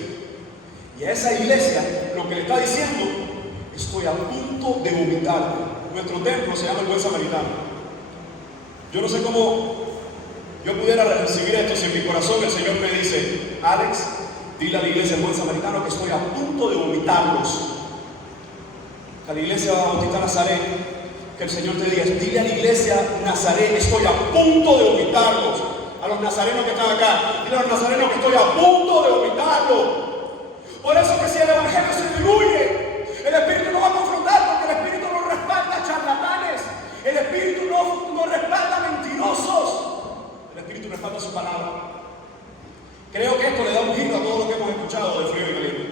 Y a esa iglesia lo que le está diciendo, estoy a punto de vomitarte. Nuestro templo se llama el Buen Samaritano. Yo no sé cómo yo pudiera recibir esto si en mi corazón el Señor me dice, Alex, dile a la iglesia del Buen Samaritano que estoy a punto de vomitarlos. A la iglesia Bautista Nazaret, que el Señor te diga, dile a la iglesia Nazaret, estoy a punto de vomitarlos. A los nazarenos que están acá, dile a los nazarenos que estoy a punto de vomitarlos. Por eso que si el evangelio se diluye, el Espíritu no va a confrontar, porque el Espíritu no respalda charlatanes, el Espíritu no respalda mentirosos, el Espíritu respalda su palabra. Creo que esto le da un giro a todo lo que hemos escuchado de frío y caliente.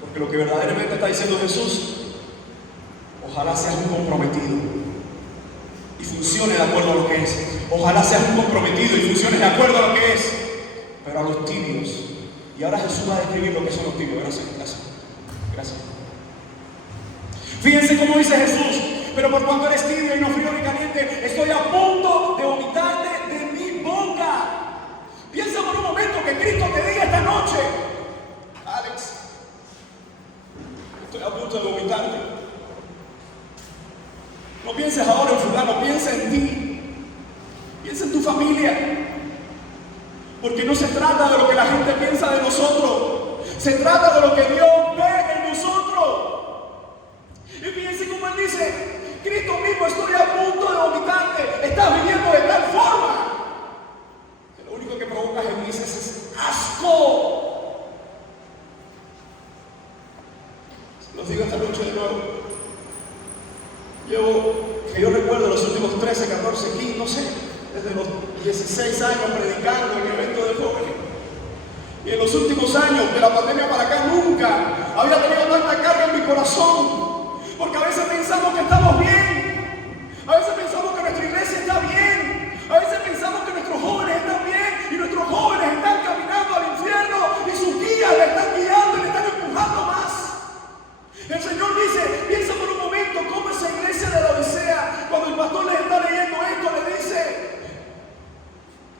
Porque lo que verdaderamente está diciendo Jesús, ojalá seas un comprometido y funcione de acuerdo a lo que es. Ojalá seas un comprometido y funcione de acuerdo a lo que es. Pero a los tibios. Y ahora Jesús va a describir lo que son los tibios. Gracias. Fíjense cómo dice Jesús, pero por cuanto eres tibio y no frío ni caliente, estoy a punto de vomitarte de mi boca. Piensa por un momento que Cristo te diga esta noche, Alex, estoy a punto de vomitarte. No pienses ahora en fulano, piensa en ti. Piensa en tu familia. Porque no se trata de lo que la gente piensa de nosotros. Se trata de lo que Dios ve en nosotros. Y fíjense cómo Él dice, Cristo mismo, estoy a punto de vomitarte. Estás viviendo de tal forma que lo único que provocas en mí es asco. Se los digo esta noche de nuevo. Que yo recuerdo los últimos 13, 14, 15, no sé, desde los 16 años predicando en eventos de jóvenes. Y en los últimos años de la pandemia para acá nunca había tenido tanta carga en mi corazón. Porque a veces pensamos que estamos bien. A veces pensamos que nuestra iglesia está bien. A veces pensamos que nuestros jóvenes están bien. Y nuestros jóvenes están caminando al infierno. Y sus guías le están guiando y le están empujando más. El Señor dice, piensa por un momento cómo esa iglesia de la Odisea, cuando el pastor les está leyendo esto, le dice,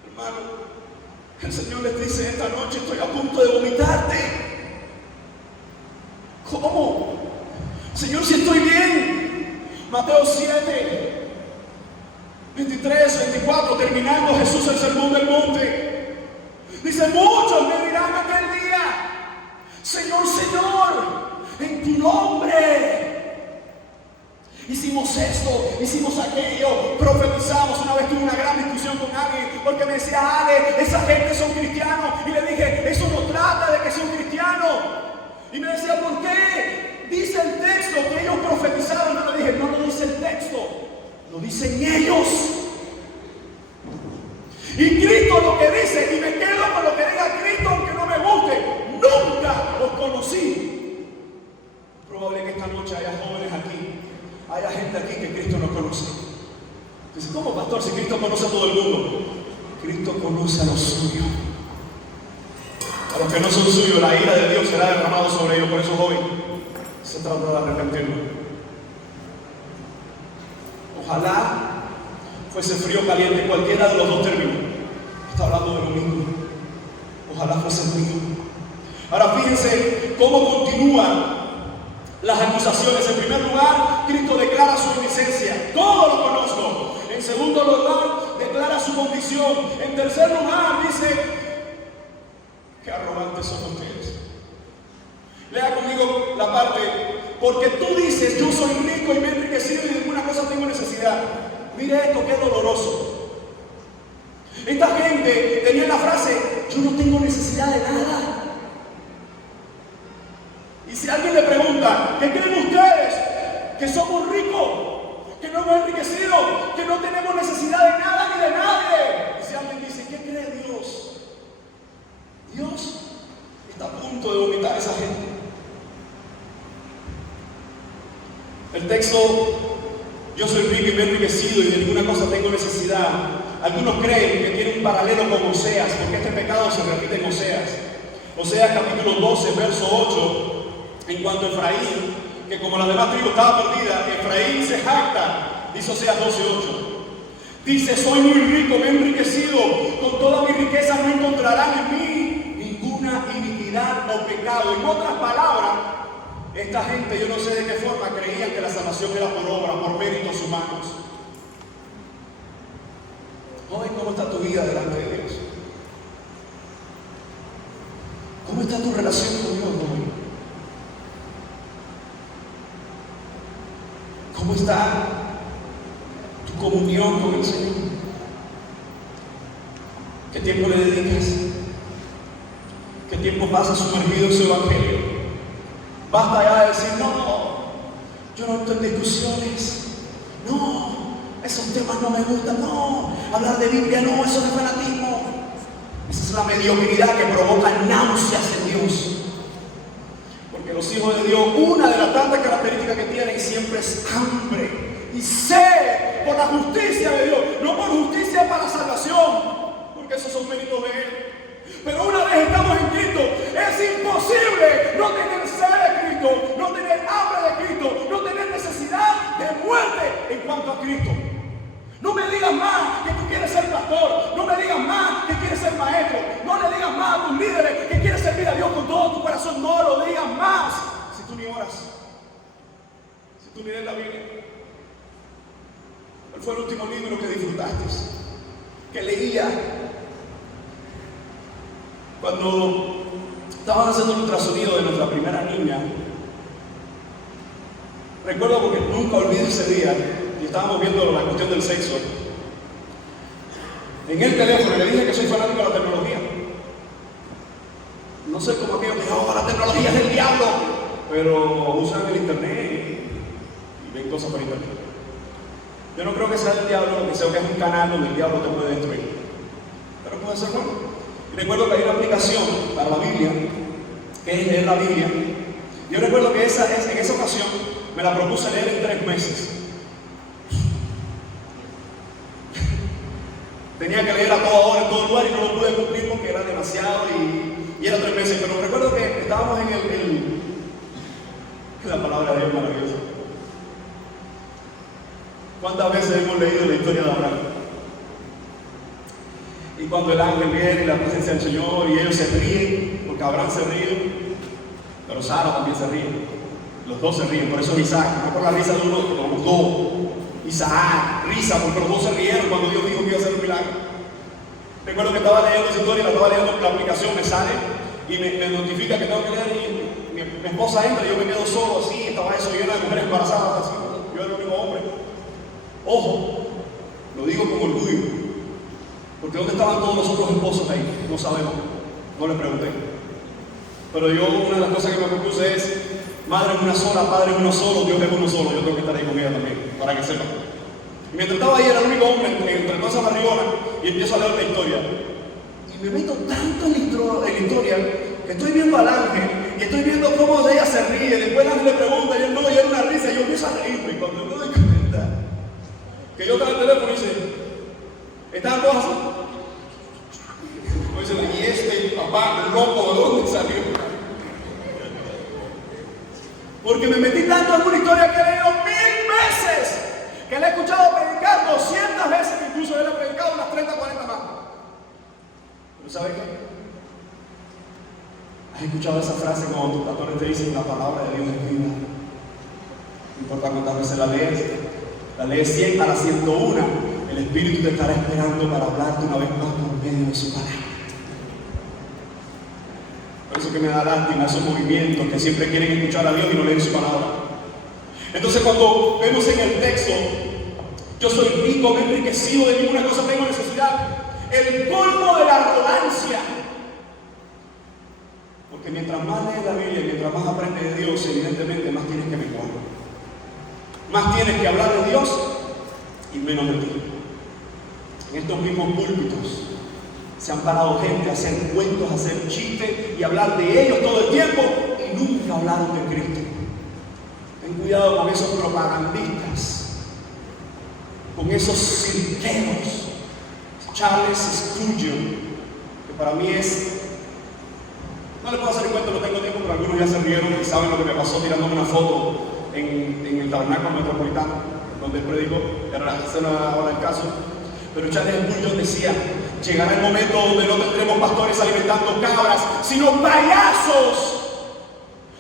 hermano, el Señor les dice esta noche, estoy a punto de vomitarte. ¿Cómo? Señor, si estoy bien. Mateo 7, 23, 24, terminando Jesús el sermón del monte. Dice, muchos me dirán aquel día, Señor, Señor, en tu nombre hicimos esto, hicimos aquello, profetizamos. Una vez tuve una gran discusión con alguien porque me decía, Ale, esa gente son cristianos. Y le dije, eso no trata de que sea un cristiano. Y me decía, ¿por qué? Dice el texto que ellos profetizaron. Yo le dije, no lo dice el texto, lo dicen ellos. Y Cristo lo que dice, y me quedo con lo que diga Cristo aunque no me guste, nunca los conocí. Probable que esta noche haya jóvenes aquí, haya gente aquí que Cristo no conoce. Dice, ¿cómo, pastor? Si Cristo conoce a todo el mundo. Cristo conoce a los suyos. A los que no son suyos, la ira de Dios será derramada sobre ellos. Por eso, joven, se trata de arrepentirnos. Ojalá fuese frío o caliente, cualquiera de los dos términos. Está hablando de lo mismo. Ojalá fuese frío. Ahora fíjense cómo continúan las acusaciones. En primer lugar, Cristo declara su inocencia. Todo lo conozco. En segundo lugar, declara su condición. En tercer lugar, dice, qué arrogantes son ustedes. Lea conmigo la parte, porque tú dices, yo soy rico y me he enriquecido y de ninguna cosa tengo necesidad. Mire esto, qué doloroso. gente tenía la frase: yo no tengo necesidad de nada. Y si alguien le pregunta: ¿qué creen ustedes? Que somos ricos, que no hemos enriquecido, que no tenemos necesidad de nada ni de nadie. Y si alguien dice: ¿qué cree Dios? Dios está a punto de vomitar a esa gente. El texto: yo soy rico y me he enriquecido y de ninguna cosa tengo necesidad. Algunos creen que tiene un paralelo con Oseas, porque este pecado se repite en Oseas. Oseas capítulo 12, verso 8, en cuanto a Efraín, que como la demás tribus estaba perdida, Efraín se jacta, dice Oseas 12:8. Dice: soy muy rico, me he enriquecido, con toda mi riqueza no encontrarán en mí ninguna iniquidad o pecado. En otras palabras, esta gente, yo no sé de qué forma, creían que la salvación era por obra, por méritos humanos. Joven, ¿cómo está tu vida delante de Dios? ¿Cómo está tu relación con Dios, joven? ¿Cómo está tu comunión con el Señor? ¿Qué tiempo le dedicas? ¿Qué tiempo pasas sumergido en su evangelio? Basta ya de decir: no, yo no entro en discusiones, no, esos temas no me gustan, no, hablar de Biblia, no, eso no es fanatismo. Esa es la mediocridad que provoca náuseas en Dios. Porque los hijos de Dios, una de las tantas características que tienen siempre es hambre y sed por la justicia de Dios, no por justicia para salvación, porque esos son méritos de Él. Pero una vez estamos en Cristo, es imposible no tener sed de Cristo, no tener hambre de Cristo, no tener necesidad de muerte en cuanto a Cristo. No me digas más que tú quieres ser pastor, no me digas más que quieres ser maestro, no le digas más a tus líderes que quieres servir a Dios con todo tu corazón, no lo digas más. Si tú ni oras, si tú ni lees la Biblia. ¿Cuál fue el último libro que disfrutaste, que leías? Cuando estaban haciendo el ultrasonido de nuestra primera niña, recuerdo, porque nunca olvido ese día, y estábamos viendo la cuestión del sexo. En el teléfono le dije que soy fanático de la tecnología. No sé cómo aquello que no, la tecnología es del diablo, pero usan el internet y ven cosas por internet. Yo no creo que sea del diablo, lo que sea que es un canal donde el diablo te puede destruir, pero puede ser bueno. Y recuerdo que hay una aplicación para la Biblia, que es leer la Biblia. Yo recuerdo que en esa ocasión me la propuse leer en 3 meses. Tenía que leer a toda hora, en todo lugar, y no lo pude cumplir porque era demasiado y era 3 meses. Pero recuerdo que estábamos en la palabra de Dios maravillosa. ¿Cuántas veces hemos leído la historia de Abraham? Y cuando el ángel viene y la presencia del Señor y ellos se ríen, porque Abraham se ríe, pero Sara también se ríe. Los dos se ríen, por eso es Isaac, no por la risa de uno, pero los dos. Isaac, risa, porque los dos se rieron cuando Dios dijo que iba a hacer un milagro. Recuerdo que estaba leyendo esa historia, la estaba leyendo, la aplicación me sale y me notifica que tengo que leer, y mi esposa entra y yo me quedo solo así, estaba eso lleno de mujeres embarazadas, así, yo era el único hombre. Ojo, lo digo con orgullo, porque ¿dónde estaban todos los otros esposos ahí? No sabemos, no les pregunté. Pero yo, una de las cosas que me propuse es: madre es una sola, padre es uno solo, Dios es uno solo, yo tengo que estar ahí con ella también, para que sepan. Y mientras estaba ahí, era el único hombre entre toda esa barrigona, y empiezo a leer la historia. Y me meto tanto en la historia, que estoy viendo al ángel, y estoy viendo cómo ella se ríe, después el ángel le pregunta, y él no, y era una risa, y yo empiezo a reírme, y cuando me doy cuenta, que yo traigo el teléfono y dice: ¿están todos así? Y este papá loco, ¿de dónde salió? Porque me metí tanto en una historia que he leído 1000 veces, que le he escuchado predicar 200 veces, que incluso él ha predicado unas 30, 40 más. Pero ¿sabes qué? ¿Has escuchado esa frase cuando tus pastores te dicen: la palabra de Dios es viva? No importa cuántas veces la lees 100 a la 101, el Espíritu te estará esperando para hablarte una vez más por medio de su palabra. Por eso que me da lástima esos movimientos que siempre quieren escuchar a Dios y no leen su palabra. Entonces, cuando vemos en el texto: yo soy rico, me he enriquecido, de ninguna cosa tengo necesidad, el colmo de la arrogancia. Porque mientras más lees la Biblia, mientras más aprendes de Dios, evidentemente más tienes que mejorar. Más tienes que hablar de Dios y menos de ti. En estos mismos púlpitos se han parado gente a hacer cuentos, a hacer chistes y hablar de ellos todo el tiempo y nunca hablaron de Cristo. Ten cuidado con esos propagandistas, con esos cirqueros. Charles Spurgeon, que para mí es... No les puedo hacer el cuento, no tengo tiempo, pero algunos ya se rieron y saben lo que me pasó tirándome una foto en el tabernáculo metropolitano, donde él predicó. Ese no era ahora el caso. Pero Charles Spurgeon decía: llegará el momento donde no tendremos pastores alimentando cabras, sino payasos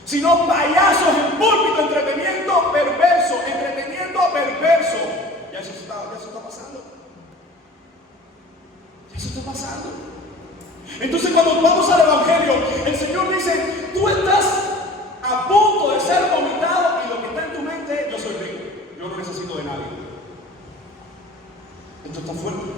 en púlpito, entreteniendo perverso. Ya eso está pasando. Eso está pasando. Entonces, cuando vamos al Evangelio, el Señor dice: tú estás a punto de ser vomitado y lo que está en tu mente: yo soy rico, yo no necesito de nadie. Esto está fuerte.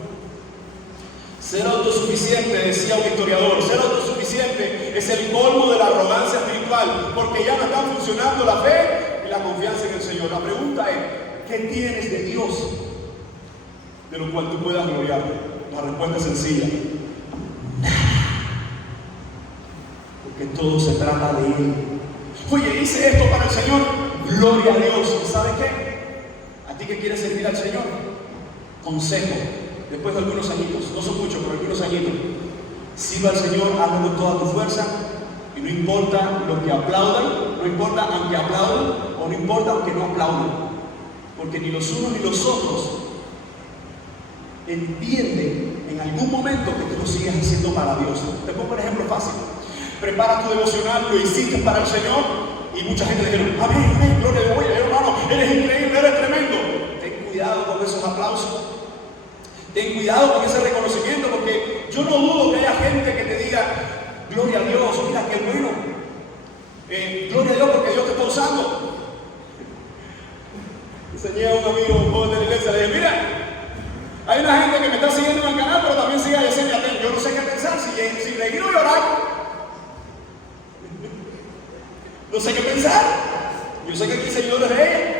Ser autosuficiente, decía un historiador, ser autosuficiente es el colmo de la arrogancia espiritual, porque ya no está funcionando la fe y la confianza en el Señor. La pregunta es: ¿qué tienes de Dios de lo cual tú puedas gloriarte? La respuesta es sencilla: porque todo se trata de Él. Oye, hice esto para el Señor, gloria a Dios. ¿Y sabes qué? A ti que quieres servir al Señor, consejo, después de algunos añitos, no son muchos, pero algunos añitos, sirva al Señor, hazlo con toda tu fuerza, y no importa lo que aplaudan, no importa aunque aplaudan, o no importa aunque no aplaudan, porque ni los unos ni los otros entienden en algún momento que tú lo sigues haciendo para Dios. Te pongo un ejemplo fácil. Prepara tu devocional, lo hiciste para el Señor, y mucha gente dijeron: amén, amén, gloria a Dios, oye, hermano, eres increíble, eres tremendo. Ten cuidado con esos aplausos. Ten cuidado con ese reconocimiento, porque yo no dudo que haya gente que te diga: gloria a Dios, mira qué bueno, gloria a Dios porque Dios te está usando. Enseñé a un amigo, un joven de la iglesia, le dije: mira, hay una gente que me está siguiendo en el canal, pero también sigue a Yesenia Ten. Yo no sé qué pensar, si reír o llorar. No sé qué pensar. Yo sé que aquí seguidores de ella.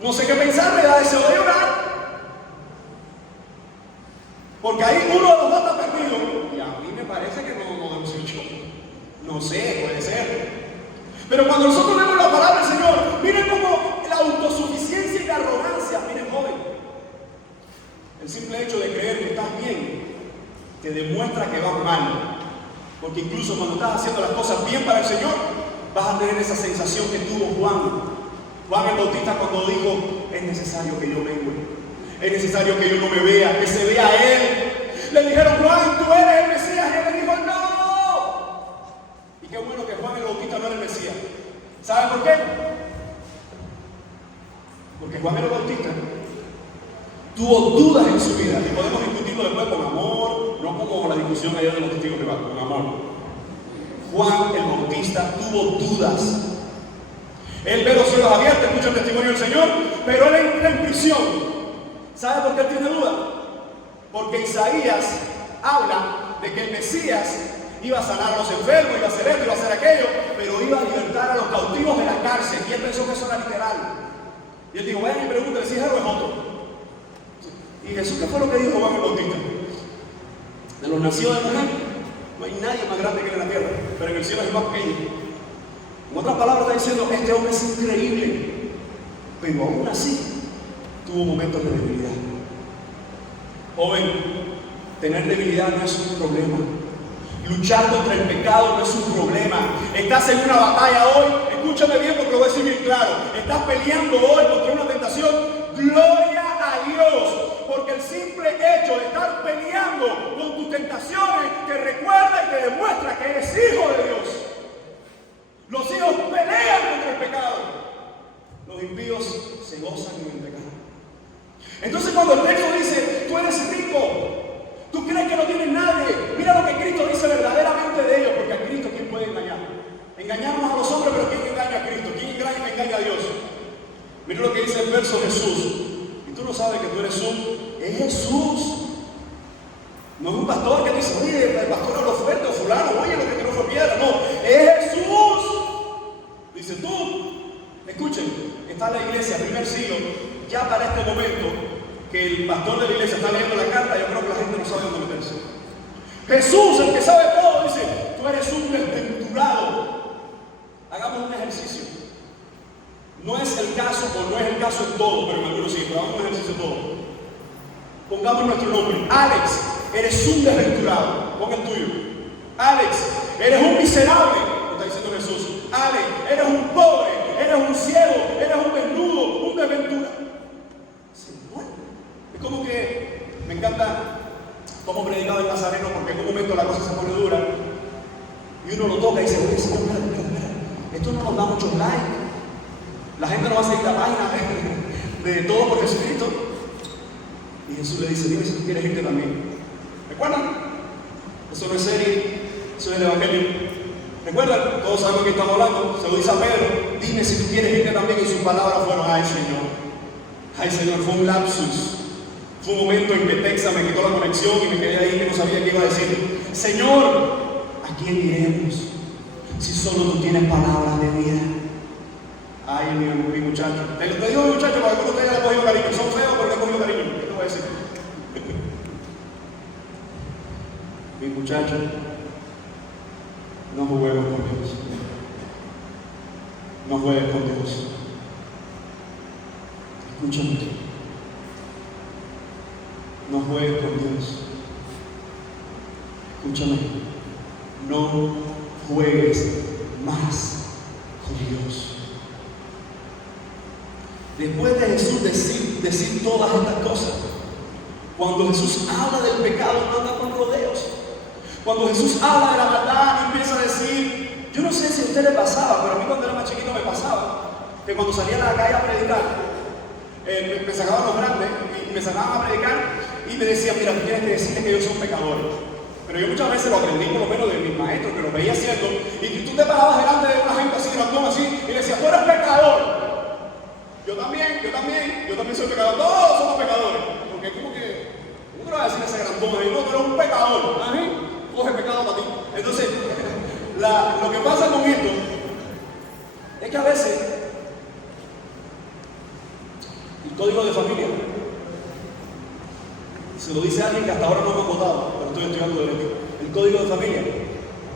No sé qué pensar, me da deseo de llorar. Porque ahí uno de los dos está perdido. Y a mí me parece que no debo ser yo. No sé, puede ser. Pero cuando nosotros vemos la palabra del Señor, miren cómo la autosuficiencia y la arrogancia, miren, joven, el simple hecho de creer que estás bien te demuestra que vas mal. Porque incluso cuando estás haciendo las cosas bien para el Señor, vas a tener esa sensación que tuvo Juan el Bautista, cuando dijo: es necesario que yo mengue, es necesario que yo no me vea, que se vea a Él. Le dijeron: Juan, tú eres el Mesías, y Él le dijo: no. Y qué bueno que Juan el Bautista no era el Mesías. ¿Saben por qué? Porque Juan el Bautista tuvo dudas en su vida, y podemos discutirlo después con amor, no como la discusión ayer de los testigos de Jehová, con amor. Juan el Bautista tuvo dudas. Él ve los cielos abiertos, escucha el testimonio del Señor, pero él entra en prisión. ¿Sabe por qué él tiene dudas? Porque Isaías habla de que el Mesías iba a sanar a los enfermos, iba a hacer esto, iba a hacer aquello, pero iba a libertar a los cautivos de la cárcel. Y él pensó que eso era literal. Y él dijo: vayan y pregúntenle si es él o es otro. ¿Y Jesús qué fue lo que dijo Juan el Bautista? De los nacidos de mujer, no hay nadie más grande que él en la tierra, pero en el cielo es el más pequeño. En otras palabras, está diciendo: este hombre es increíble, pero aún así tuvo momentos de debilidad. Joven, tener debilidad no es un problema. Luchar contra el pecado no es un problema. Estás en una batalla hoy, escúchame bien porque lo voy a decir bien claro. Estás peleando hoy contra una tentación, gloria a Dios, porque el simple hecho de estar peleando con tus tentaciones te recuerda y te demuestra que eres hijo de Dios. Los hijos pelean contra el pecado, los impíos se gozan en el pecado. Entonces, cuando el texto dice: tú eres rico, tú crees que no tienes nadie, mira lo que Cristo dice verdaderamente de ellos, porque a Cristo, ¿quién puede engañar? Engañamos a los hombres, pero ¿quién engaña a Cristo? ¿Quién engaña a Dios? Mira lo que dice el verso Jesús. Y tú no sabes que tú eres es Jesús. pastor que dice, oye, el pastor habló fuerte, o fulano, oye, lo que tiró fue piedra. No, es Jesús. Dice tú, escuchen, está la iglesia, primer siglo, ya para este momento, que el pastor de la iglesia está leyendo la carta, yo creo que la gente no sabe dónde meterse. Jesús, el que sabe todo, dice, tú eres un desventurado. Hagamos un ejercicio. No es el caso, o no es el caso en todo, pero en algunos sí, pero hagamos un ejercicio en todo. Pongamos nuestro nombre. Alex, eres un desventurado. Ponga el tuyo. Alex, eres un miserable. Lo está diciendo Jesús. Alex, eres un pobre, eres un ciego, eres un desnudo, un desventurado. Señor, es como que me encanta cómo predicaba el Nazareno, porque en un momento la cosa se pone dura y uno lo toca y dice, oye, Señor, espera, esto no nos da muchos likes. La gente no va a seguir la página de todo por Jesucristo. Y Jesús le dice, dime si tú quieres irte también. ¿Recuerdan? Eso no es serie, eso es el Evangelio. ¿Recuerdan? Todos sabemos que estamos hablando. Se lo dice a Pedro, dime si tú quieres irte también. Y sus palabras fueron, ay Señor, fue un lapsus. Fue un momento en que Texas me quitó la conexión y me quedé ahí que no sabía qué iba a decir. Señor, ¿a quién iremos si solo tú tienes palabras de vida? Ay, mi muchacho. Te digo mi muchacho, porque algunos de ustedes le han cogido cariño. Son feos, pero le han cogido cariño. ¿Qué te voy a decir? Mi muchacho, no juguemos con Dios. No juegues con Dios. Escúchame. No juegues con Dios. Escúchame. No juegues más con Dios. Después de Jesús decir todas estas cosas, cuando Jesús habla del pecado, no anda con rodeos. Cuando Jesús habla de la maldad, empieza a decir, yo no sé si a usted le pasaba, pero a mí cuando era más chiquito me pasaba, que cuando salía a la calle a predicar, me sacaban los grandes y me sacaban a predicar y me decían, mira, tú tienes que decirle que yo soy un pecador. Pero yo muchas veces lo aprendí por lo menos de mis maestros, que lo veía haciendo, y tú te parabas delante de una gente así, grandón así, y decías, tú eres pecador. Yo también soy pecador, todos somos pecadores. Porque es como que, uno va a decir a ese grandón, y no, tú eres un pecador. ¿Ah, sí? Coge pecado para ti. Entonces, lo que pasa con esto es que a veces el código de familia se lo dice a alguien que hasta ahora no me ha votado, pero estoy estudiando derecho. El código de familia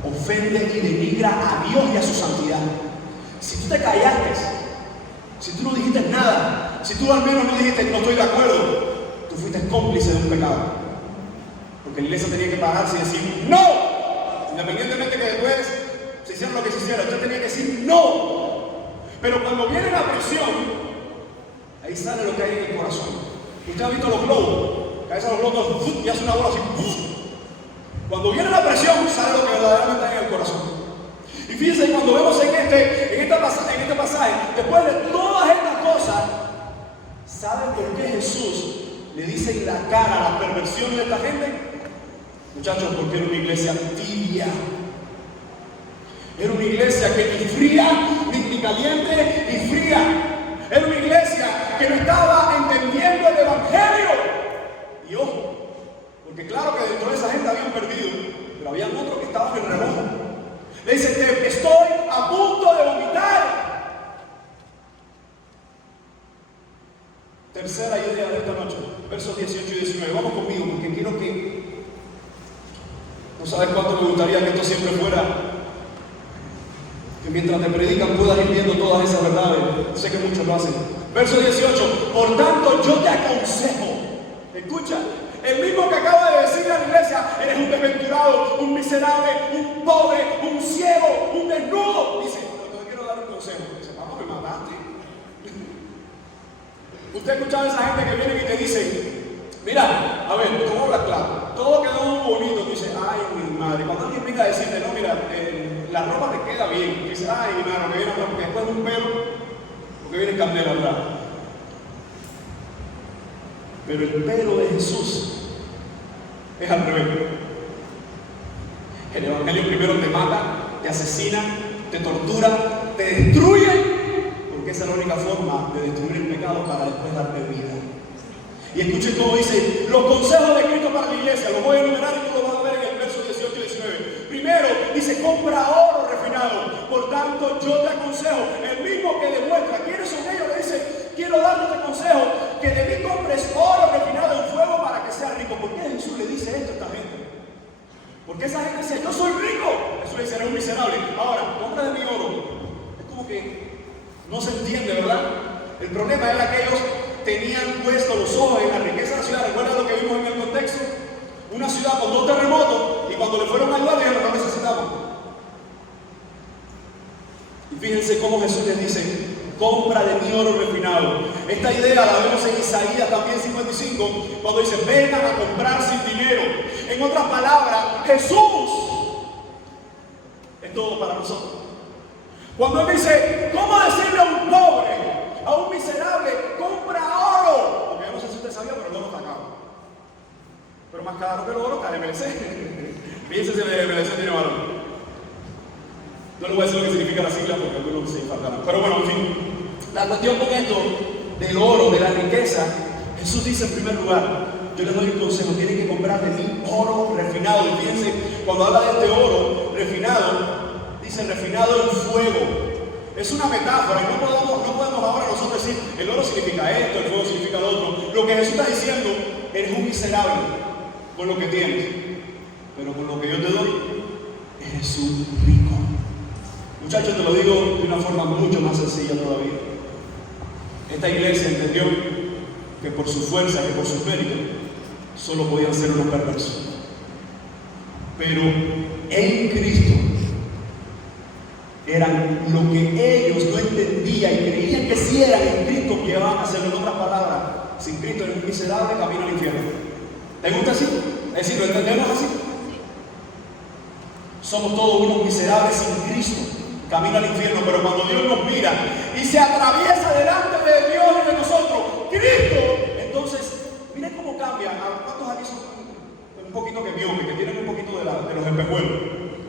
ofende y denigra a Dios y a su santidad. Si tú te callaste, si tú no dijiste nada, si tú al menos no dijiste no estoy de acuerdo, tú fuiste cómplice de un pecado. Porque la iglesia tenía que pararse y decir ¡no! Independientemente que después se hiciera lo que se hiciera, usted tenía que decir ¡no! Pero cuando viene la presión, ahí sale lo que hay en el corazón. Usted ha visto los globos, que a veces los globos y hace una bola así. Cuando viene la presión, sale lo que verdaderamente hay en el corazón. Y fíjense, cuando vemos en este pasaje, después de todas estas cosas, ¿saben por qué Jesús le dice en la cara la perversión de esta gente? Muchachos, porque era una iglesia tibia. Era una iglesia que ni fría, ni caliente, ni fría. Era una iglesia que no estaba entendiendo el Evangelio. Y ojo, porque claro que dentro de esa gente habían perdido, pero habían otros que estaban en remojo. Le dice, estoy a punto de vomitar. Tercera idea de esta noche, versos 18 y 19. Vamos conmigo, porque quiero que, no sabes cuánto me gustaría que esto siempre fuera, que mientras te predican puedas ir viendo todas esas verdades. Sé que muchos lo hacen. Verso 18, por tanto yo te aconsejo, escucha, el mismo que acaba de decirle a la iglesia, eres un desventurado, un miserable, un pobre, un ciego, un desnudo. Dice, pero te quiero dar un consejo. Dice, papá, me mataste. Usted ha escuchado a esa gente que viene y te dice, mira, a ver, ¿cómo hablas claro? Todo quedó muy bonito. Dice, ay, mi madre. Cuando alguien venga a decirte, no, mira, la ropa te queda bien. Dice, ay, mi madre, que viene porque después de un pelo, porque viene candela, ¿verdad? Pero el pero de Jesús es al revés. El Evangelio primero te mata, te asesina, te tortura, te destruye, porque esa es la única forma de destruir el pecado para después darte vida. Y escuchen cómo dice los consejos de Cristo para la iglesia. Los voy a enumerar y tú los vas dice, compra oro refinado. Por tanto, yo te aconsejo, el mismo que demuestra quiénes son ellos, le dice, quiero darte este consejo, que de mí compres oro refinado en fuego para que seas rico. ¿Por qué Jesús le dice esto a esta gente? Porque esa gente dice, yo soy rico. Jesús le dice, eres un miserable. Ahora, compra de mi oro. Es como que no se entiende, ¿verdad? El problema era que ellos tenían puestos los ojos en la riqueza de la ciudad. ¿Recuerdan lo que vimos en el contexto? Una ciudad con 2 terremotos, y cuando le fueron a ayudar, dijeron, no necesitamos. Y fíjense cómo Jesús les dice, compra de mí oro refinado. Esta idea la vemos en Isaías también 55, cuando dice, vengan a comprar sin dinero. En otras palabras, Jesús es todo para nosotros. Cuando Él dice, ¿cómo decirle a un pobre, a un miserable, compra oro? Porque yo no sé si usted sabía, pero el oro está caro. Pero más caro que el oro está el MLC. Fíjense si el MLC tiene valor. No le voy a decir lo que significa la sigla porque algunos se faltarán. Pero bueno, en fin. La cuestión con esto del oro, de la riqueza, Jesús dice en primer lugar, yo les doy un consejo, tienen que comprar de mí oro refinado. Y fíjense, cuando habla de este oro refinado, dice refinado en fuego. Es una metáfora y no podemos ahora nosotros decir, el oro significa esto, el fuego significa lo otro. Lo que Jesús está diciendo, eres un miserable con lo que tienes, pero con lo que yo te doy, eres un rico. Muchachos, te lo digo de una forma mucho más sencilla todavía. Esta iglesia entendió que por su fuerza, que por sus méritos, solo podían ser unos perversos. Pero en Cristo eran lo que ellos no entendían y creían que si eran en Cristo que iban a hacerlo. En otras palabras, sin Cristo eres un miserable, camino al infierno. ¿Te gusta así? Es decir, ¿lo entendemos así? Somos todos unos miserables sin Cristo, camino al infierno. Pero cuando Dios nos mira y se atraviesa delante de Dios y de nosotros, Cristo, entonces, miren cómo cambia. ¿Cuántos aquí son un poquito que miopes, que tienen un poquito de los espejuelos?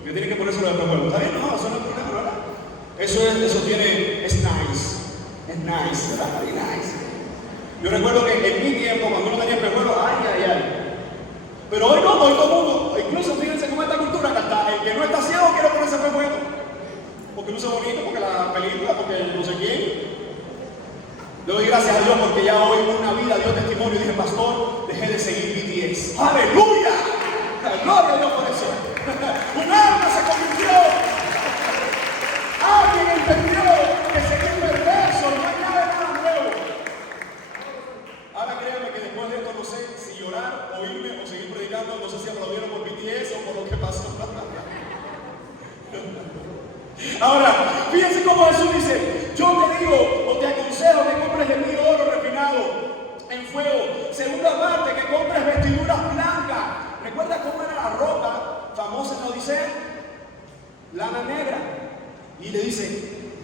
Que tienen que ponerse los espejuelos. ¿Está bien? No, eso no es el problema, ¿verdad? Es nice, ¿verdad? Very nice. Yo recuerdo que en mi tiempo, cuando uno tenía espejuelos, ay. Pero hoy no, hoy todo el mundo, incluso fíjense cómo esta cultura, que hasta el que no está ciego quiere ponerse espejuelos. Porque luce bonito, porque la película, porque no sé quién. Le doy gracias a Dios porque ya hoy una vida dio testimonio y dije, pastor, dejé de seguir BTS. ¡Aleluya! Gloria a Dios por eso. Un alma se convirtió. Alguien entendió que seguir perverso no hay nada nuevo. Ahora créanme que después de esto no sé si llorar, o irme o seguir predicando. No sé si aplaudieron por BTS o por lo que pasó. Ahora, fíjense cómo Jesús dice, yo te digo o te aconsejo que compres de mí oro refinado en fuego. Segunda parte, que compres vestiduras blancas. ¿Recuerda cómo era la ropa famosa en la Odisea? Lana negra. Y le dice,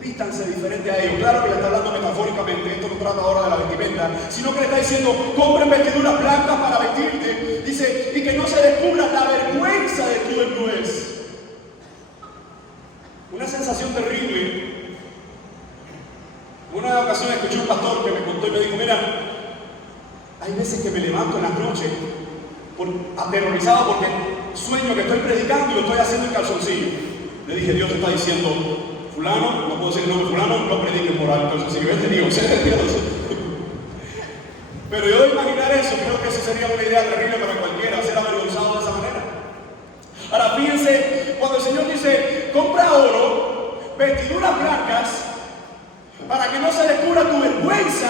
vístanse diferente a ellos. Claro que le está hablando metafóricamente, esto no trata ahora de la vestimenta, sino que le está diciendo, compren vestiduras blancas para vestirte. Dice, y que no se descubra la vergüenza de tu desnudez. Una sensación terrible. Una ocasión escuché un pastor que me contó y me dijo, mira, hay veces que me levanto en la noche aterrorizado porque sueño que estoy predicando y lo estoy haciendo en calzoncillo. Le dije, Dios te está diciendo, fulano, no puedo decir el nombre fulano, no prediques por alto calzoncillo. Él te digo, sé de Dios. Pero yo de imaginar eso, creo que eso sería una idea terrible para cualquiera, ser avergonzado de esa manera. Ahora fíjense, cuando el Señor dice, compra oro, vestiduras blancas, para que no se descubra tu vergüenza,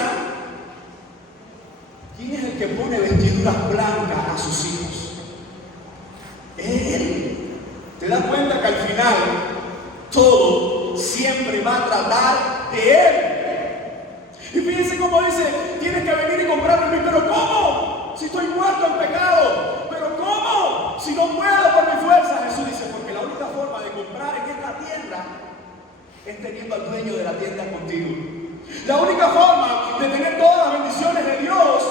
¿quién es el que pone vestiduras blancas a sus hijos? Él. ¿Te das cuenta que al final todo siempre va a tratar de Él? Y fíjense cómo dice, tienes que venir y comprarme a mí, pero ¿cómo? Si estoy muerto en pecado. ¿Pero cómo? Si no puedo por mi fuerza. Jesús dice, porque la única forma de comprar en esta tienda es teniendo al dueño de la tienda contigo. La única forma de tener todas las bendiciones de Dios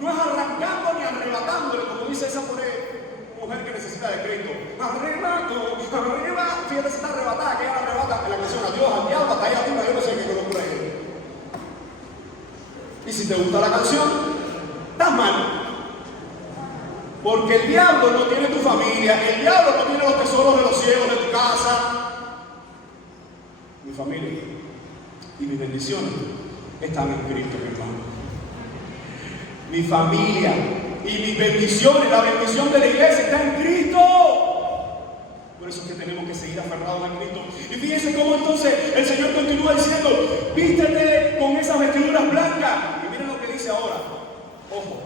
no es arrancando ni arrebatándole, como dice esa mujer que necesita de Cristo. Arrebato, fíjate si está arrebatada, que ella la arrebata en la canción a Dios, al diablo, hasta allá arriba, yo no sé qué locura es. Y si te gusta la canción, estás mal. Porque el diablo no tiene tu familia, el diablo no tiene los tesoros de los cielos de tu familia y mis bendiciones están en Cristo, mi hermano. Mi familia y mis bendiciones, la bendición de la iglesia está en Cristo. Por eso es que tenemos que seguir aferrados a Cristo. Y fíjense cómo entonces el Señor continúa diciendo: vístete con esas vestiduras blancas. Y miren lo que dice ahora. Ojo,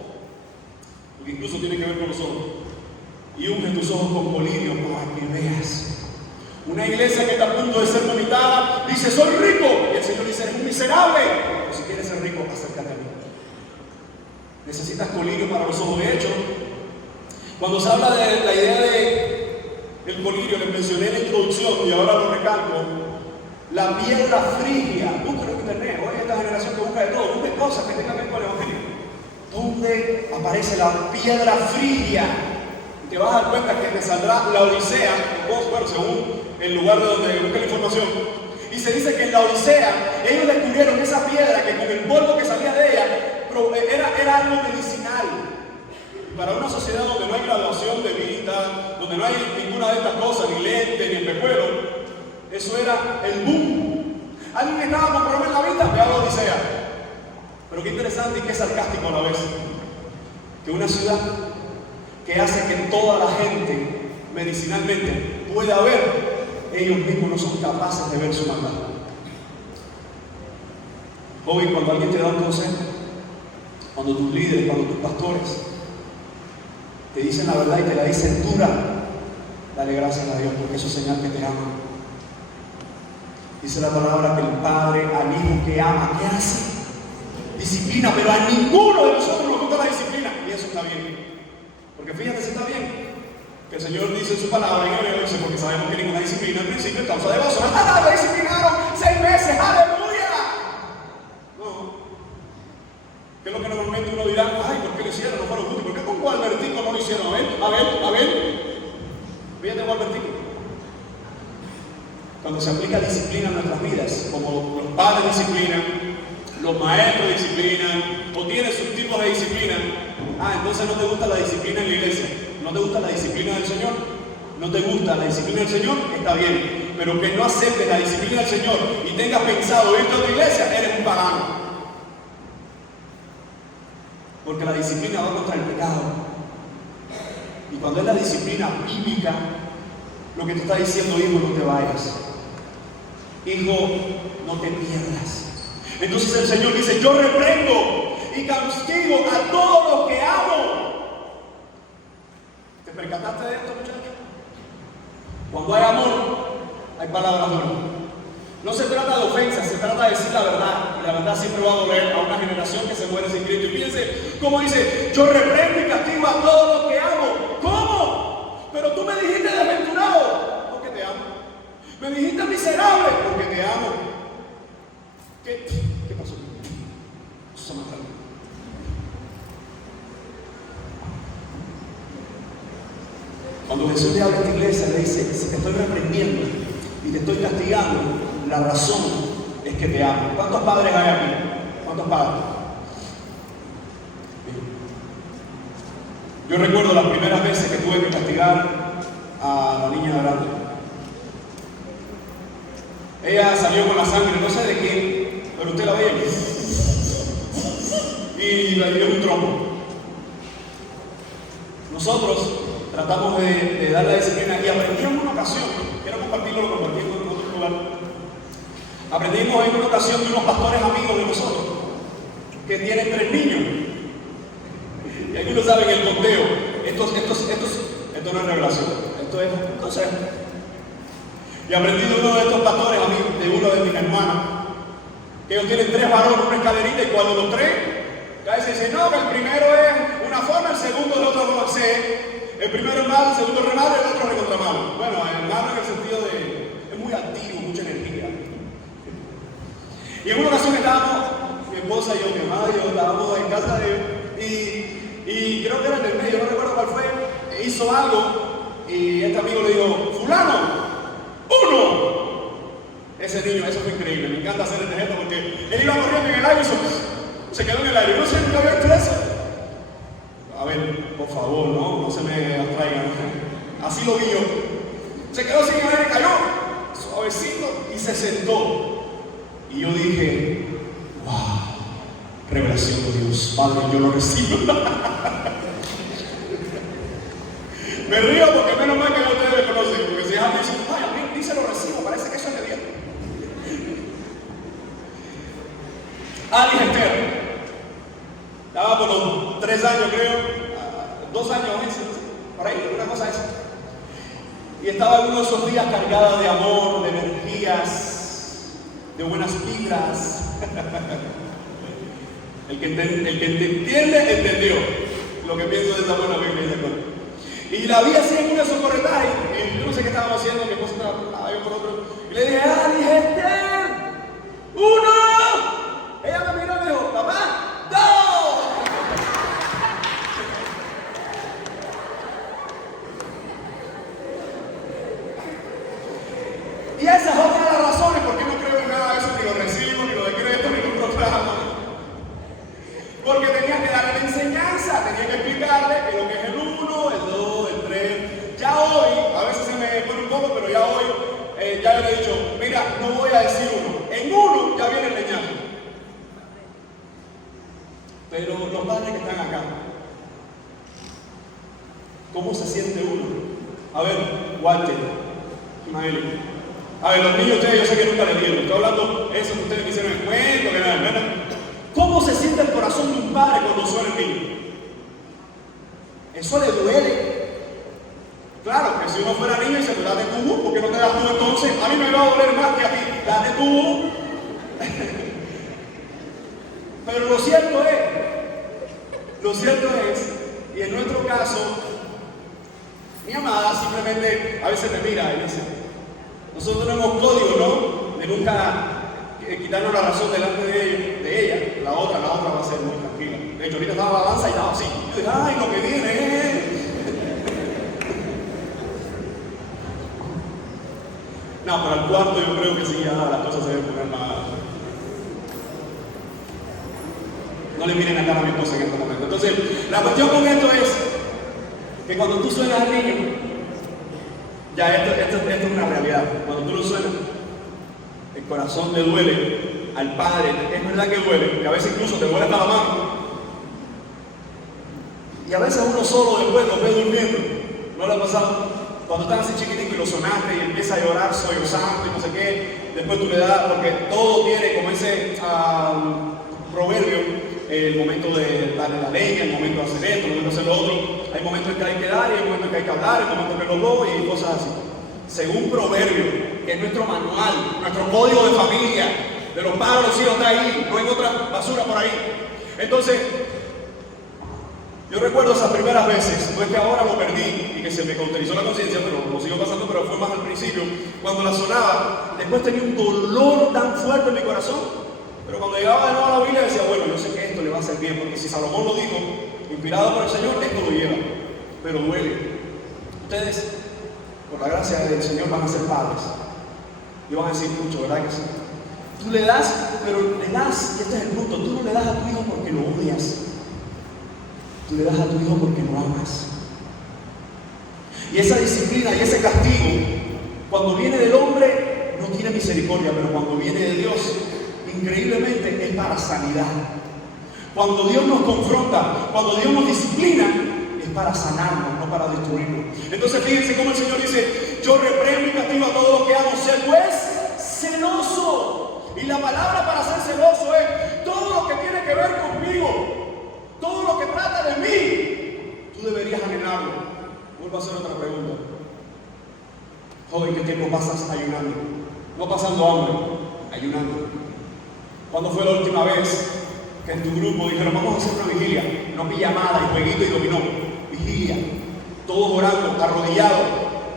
porque incluso tiene que ver con los ojos. Y unge tus ojos con colirio para que veas. Una iglesia que está a punto de ser vomitada dice: soy rico. Y el Señor dice: eres un miserable. Pero si quieres ser rico, acércate a mí. Necesitas colirio para los ojos. De hecho, cuando se habla de la idea del colirio, les mencioné en la introducción y ahora lo recalco: la piedra frigia. Búscalo en internet. Hoy esta generación que busca de todo, busque cosas que tengan que ver con el evangelio. ¿Dónde aparece la piedra frigia? Y te vas a dar cuenta que te saldrá la Odisea, bueno, según el lugar de donde busqué la información. Y se dice que en la Odisea ellos descubrieron esa piedra que con el polvo que salía de ella era algo medicinal. Para una sociedad donde no hay graduación de vista, donde no hay ninguna de estas cosas, ni lente, ni espejuelo, eso era el boom. Alguien estaba con problemas en la vista, ve a la Odisea. Pero qué interesante y qué sarcástico a la vez, que una ciudad que hace que toda la gente medicinalmente pueda ver, ellos mismos no son capaces de ver su maldad. Joven, cuando alguien te da un consejo, cuando tus líderes, cuando tus pastores te dicen la verdad y te la dicen dura, dale gracias a Dios, porque eso es señal que te ama. Dice la palabra que el Padre al Hijo que ama, ¿qué hace? Disciplina, pero a ninguno de nosotros nos gusta la disciplina, y eso está bien. Porque fíjate si está bien, que el Señor dice en su palabra en hebreo, dice: porque sabemos que ninguna disciplina al principio es causa de gozo. ¡Ah, lo disciplinaron 6 meses! ¡Aleluya! No. ¿Qué es lo que normalmente uno dirá? ¡Ay, ¿por qué lo hicieron? No fueron justos. ¿Por qué con Gualbertico no lo hicieron? A ver. Fíjate, Gualbertico. Cuando se aplica disciplina en nuestras vidas, como los padres disciplinan, los maestros disciplinan, o tienes sus tipos de disciplina, entonces no te gusta la disciplina en la iglesia, no te gusta la disciplina del Señor, no te gusta la disciplina del Señor, está bien, pero que no aceptes la disciplina del Señor y tengas pensado irte a otra iglesia, eres un pagano. Porque la disciplina va contra el pecado. Y cuando es la disciplina bíblica, lo que te está diciendo: hijo, no te vayas. Hijo, no te pierdas. Entonces el Señor dice: yo reprendo y castigo a todos los que amo. ¿Te percataste de esto, muchachos? Cuando hay amor, hay palabras duras. No se trata de ofensas, se trata de decir la verdad. Y la verdad siempre va a doler a una generación que se muere sin Cristo. Y fíjense cómo dice: yo reprendo y castigo a todos los que amo. ¿Cómo? Pero tú me dijiste desventurado, porque te amo. Me dijiste miserable, porque te amo. ¿Qué pasó? Eso se mata. Cuando Jesús le habla a esta iglesia, le dice: si te estoy reprendiendo y te estoy castigando, la razón es que te amo. ¿Cuántos padres hay aquí? ¿Cuántos padres? Yo recuerdo las primeras veces que tuve que castigar a la niña grande. Ella salió con la sangre, no sé de quién, pero usted la veía aquí. Y la dio un trompo. Nosotros tratamos de dar la disciplina y aprendimos en una ocasión, quiero compartirlo, lo compartimos en otro lugar. Aprendimos en una ocasión de unos pastores amigos de nosotros que tienen 3 niños. Y algunos saben el conteo. Esto no es revelación, esto es un consejo. Y aprendí de uno de estos pastores amigos, de uno de mis hermanos, que ellos tienen 3 varones, una escalerita, y cuando los 3, cada vez se dice: no, que el primero es una forma, el segundo es otra forma. El primero es malo, el segundo es re malo, el otro es recontra malo. Bueno, el malo en el sentido de es muy activo, mucha energía. Y en una ocasión estábamos, mi esposa y yo, mi hermana y yo, estábamos en casa de él, y creo que era en el medio, no recuerdo cuál fue, hizo algo, y este amigo le dijo: fulano, 1. Ese niño, eso fue increíble, me encanta hacer este gesto porque él iba corriendo en el aire y se quedó en el aire. No sé, nunca había hecho eso. A ver, por favor, no se me abstraigan. Así lo vi yo. Se quedó sin el aire, cayó. suavecito, y se sentó. Y yo dije, wow, revelación de Dios, Padre, yo lo recibo. Me río porque menos mal que no ustedes me conocen, porque si dejan dicen, ay, a mí ni se lo recibo, parece que eso es de Dios. Ali Esther, estaba por los 3 años creo, 2 años, por ahí, una cosa esa. Y estaba en uno de esos días cargada de amor, de energías, de buenas vibras. El que entiende, entendió lo que pienso de esa buena Biblia y esa cosa. Y la vi así en uno de esos corretajes, y yo no sé qué estábamos haciendo, mi esposa estaba yo por otro, y le dije, Ali Esther, 1. Ella me miró y me dijo, papá, 2. Y esa es otra de las razones por qué no creo en nada de eso, ni lo recibo, ni lo decreto, ni lo proclamo. Porque tenía que darle la enseñanza, tenía que explicarle que lo que es el 1, el 2, el 3. Ya hoy, a veces se me pone un poco, pero ya hoy, ya le he dicho, mira, no voy a decir 1. En 1 ya viene el leñazo. Pero los padres que están acá, ¿cómo se siente uno? A ver, Walter, Ismael. A ver, los niños ustedes, yo sé que nunca les dieron. Estoy hablando eso que ustedes me hicieron el cuento, que nada, ¿verdad? ¿Cómo se siente el corazón de un padre cuando suena el niño? Eso le duele. Claro, que si uno fuera niño y se te da de tubo, ¿por qué no te das tú entonces? A mí me va a doler más que a ti. Date tubo. Pero lo cierto es, y en nuestro caso, mi amada simplemente a veces me mira y dice, nosotros tenemos código, ¿no? De nunca quitarnos la razón delante de ella. La otra va a ser muy tranquila. De hecho, ahorita estaba avanza y estaba así. Yo dije, ay, lo que viene. No, pero al cuarto yo creo que sí, ya las cosas se deben poner más. No le miren la cara a mi esposa en este momento. Entonces, la cuestión con esto es que cuando tú suenas al niño, ya esto es una realidad. Cuando tú lo suenas, el corazón le duele al padre. Es verdad que duele, que a veces incluso te duele hasta la mano. Y a veces uno solo después lo ve durmiendo. ¿No le ha pasado? Cuando estás así chiquitico y lo sonaste y empieza a llorar, soy santo y no sé qué, después tú le das, porque todo tiene como ese proverbio, el momento de darle la leña, el momento de hacer esto, el momento de hacer lo otro. Hay momentos en que hay que dar y hay momentos en que hay que hablar, hay momentos en que los dos y cosas así. Según Proverbio, que es nuestro manual, nuestro código de familia, de los padres, los hijos, está ahí, no hay otra basura por ahí. Entonces, yo recuerdo esas primeras veces, no es que ahora lo perdí y que se me cauterizó la conciencia, pero lo sigo pasando, pero fue más al principio, cuando la sonaba, después tenía un dolor tan fuerte en mi corazón, pero cuando llegaba de nuevo a la Biblia decía, bueno, yo sé que esto le va a hacer bien, porque si Salomón lo dijo, inspirado por el Señor, esto lo lleva, pero duele. Ustedes, por la gracia del Señor, van a ser padres, y van a decir mucho, ¿verdad que sí? Tú le das, pero le das, y este es el punto, tú no le das a tu hijo porque lo odias. Tú le das a tu hijo porque lo amas. Y esa disciplina y ese castigo, cuando viene del hombre, no tiene misericordia, pero cuando viene de Dios, increíblemente es para sanidad. Cuando Dios nos confronta, cuando Dios nos disciplina, es para sanarnos, no para destruirnos. Entonces fíjense cómo el Señor dice, yo reprendo y castigo a todos los que amo, sé pues celoso. Y la palabra para ser celoso es todo lo que tiene que ver conmigo. Todo lo que trata de mí, tú deberías anhelarlo. Vuelvo a hacer otra pregunta. Joven, ¿qué tiempo pasas ayunando? No pasando hambre, ayunando. ¿Cuándo fue la última vez que en tu grupo dijeron, vamos a hacer una vigilia? No pijamada y jueguito y dominó. Vigilia. Todos orando, arrodillados.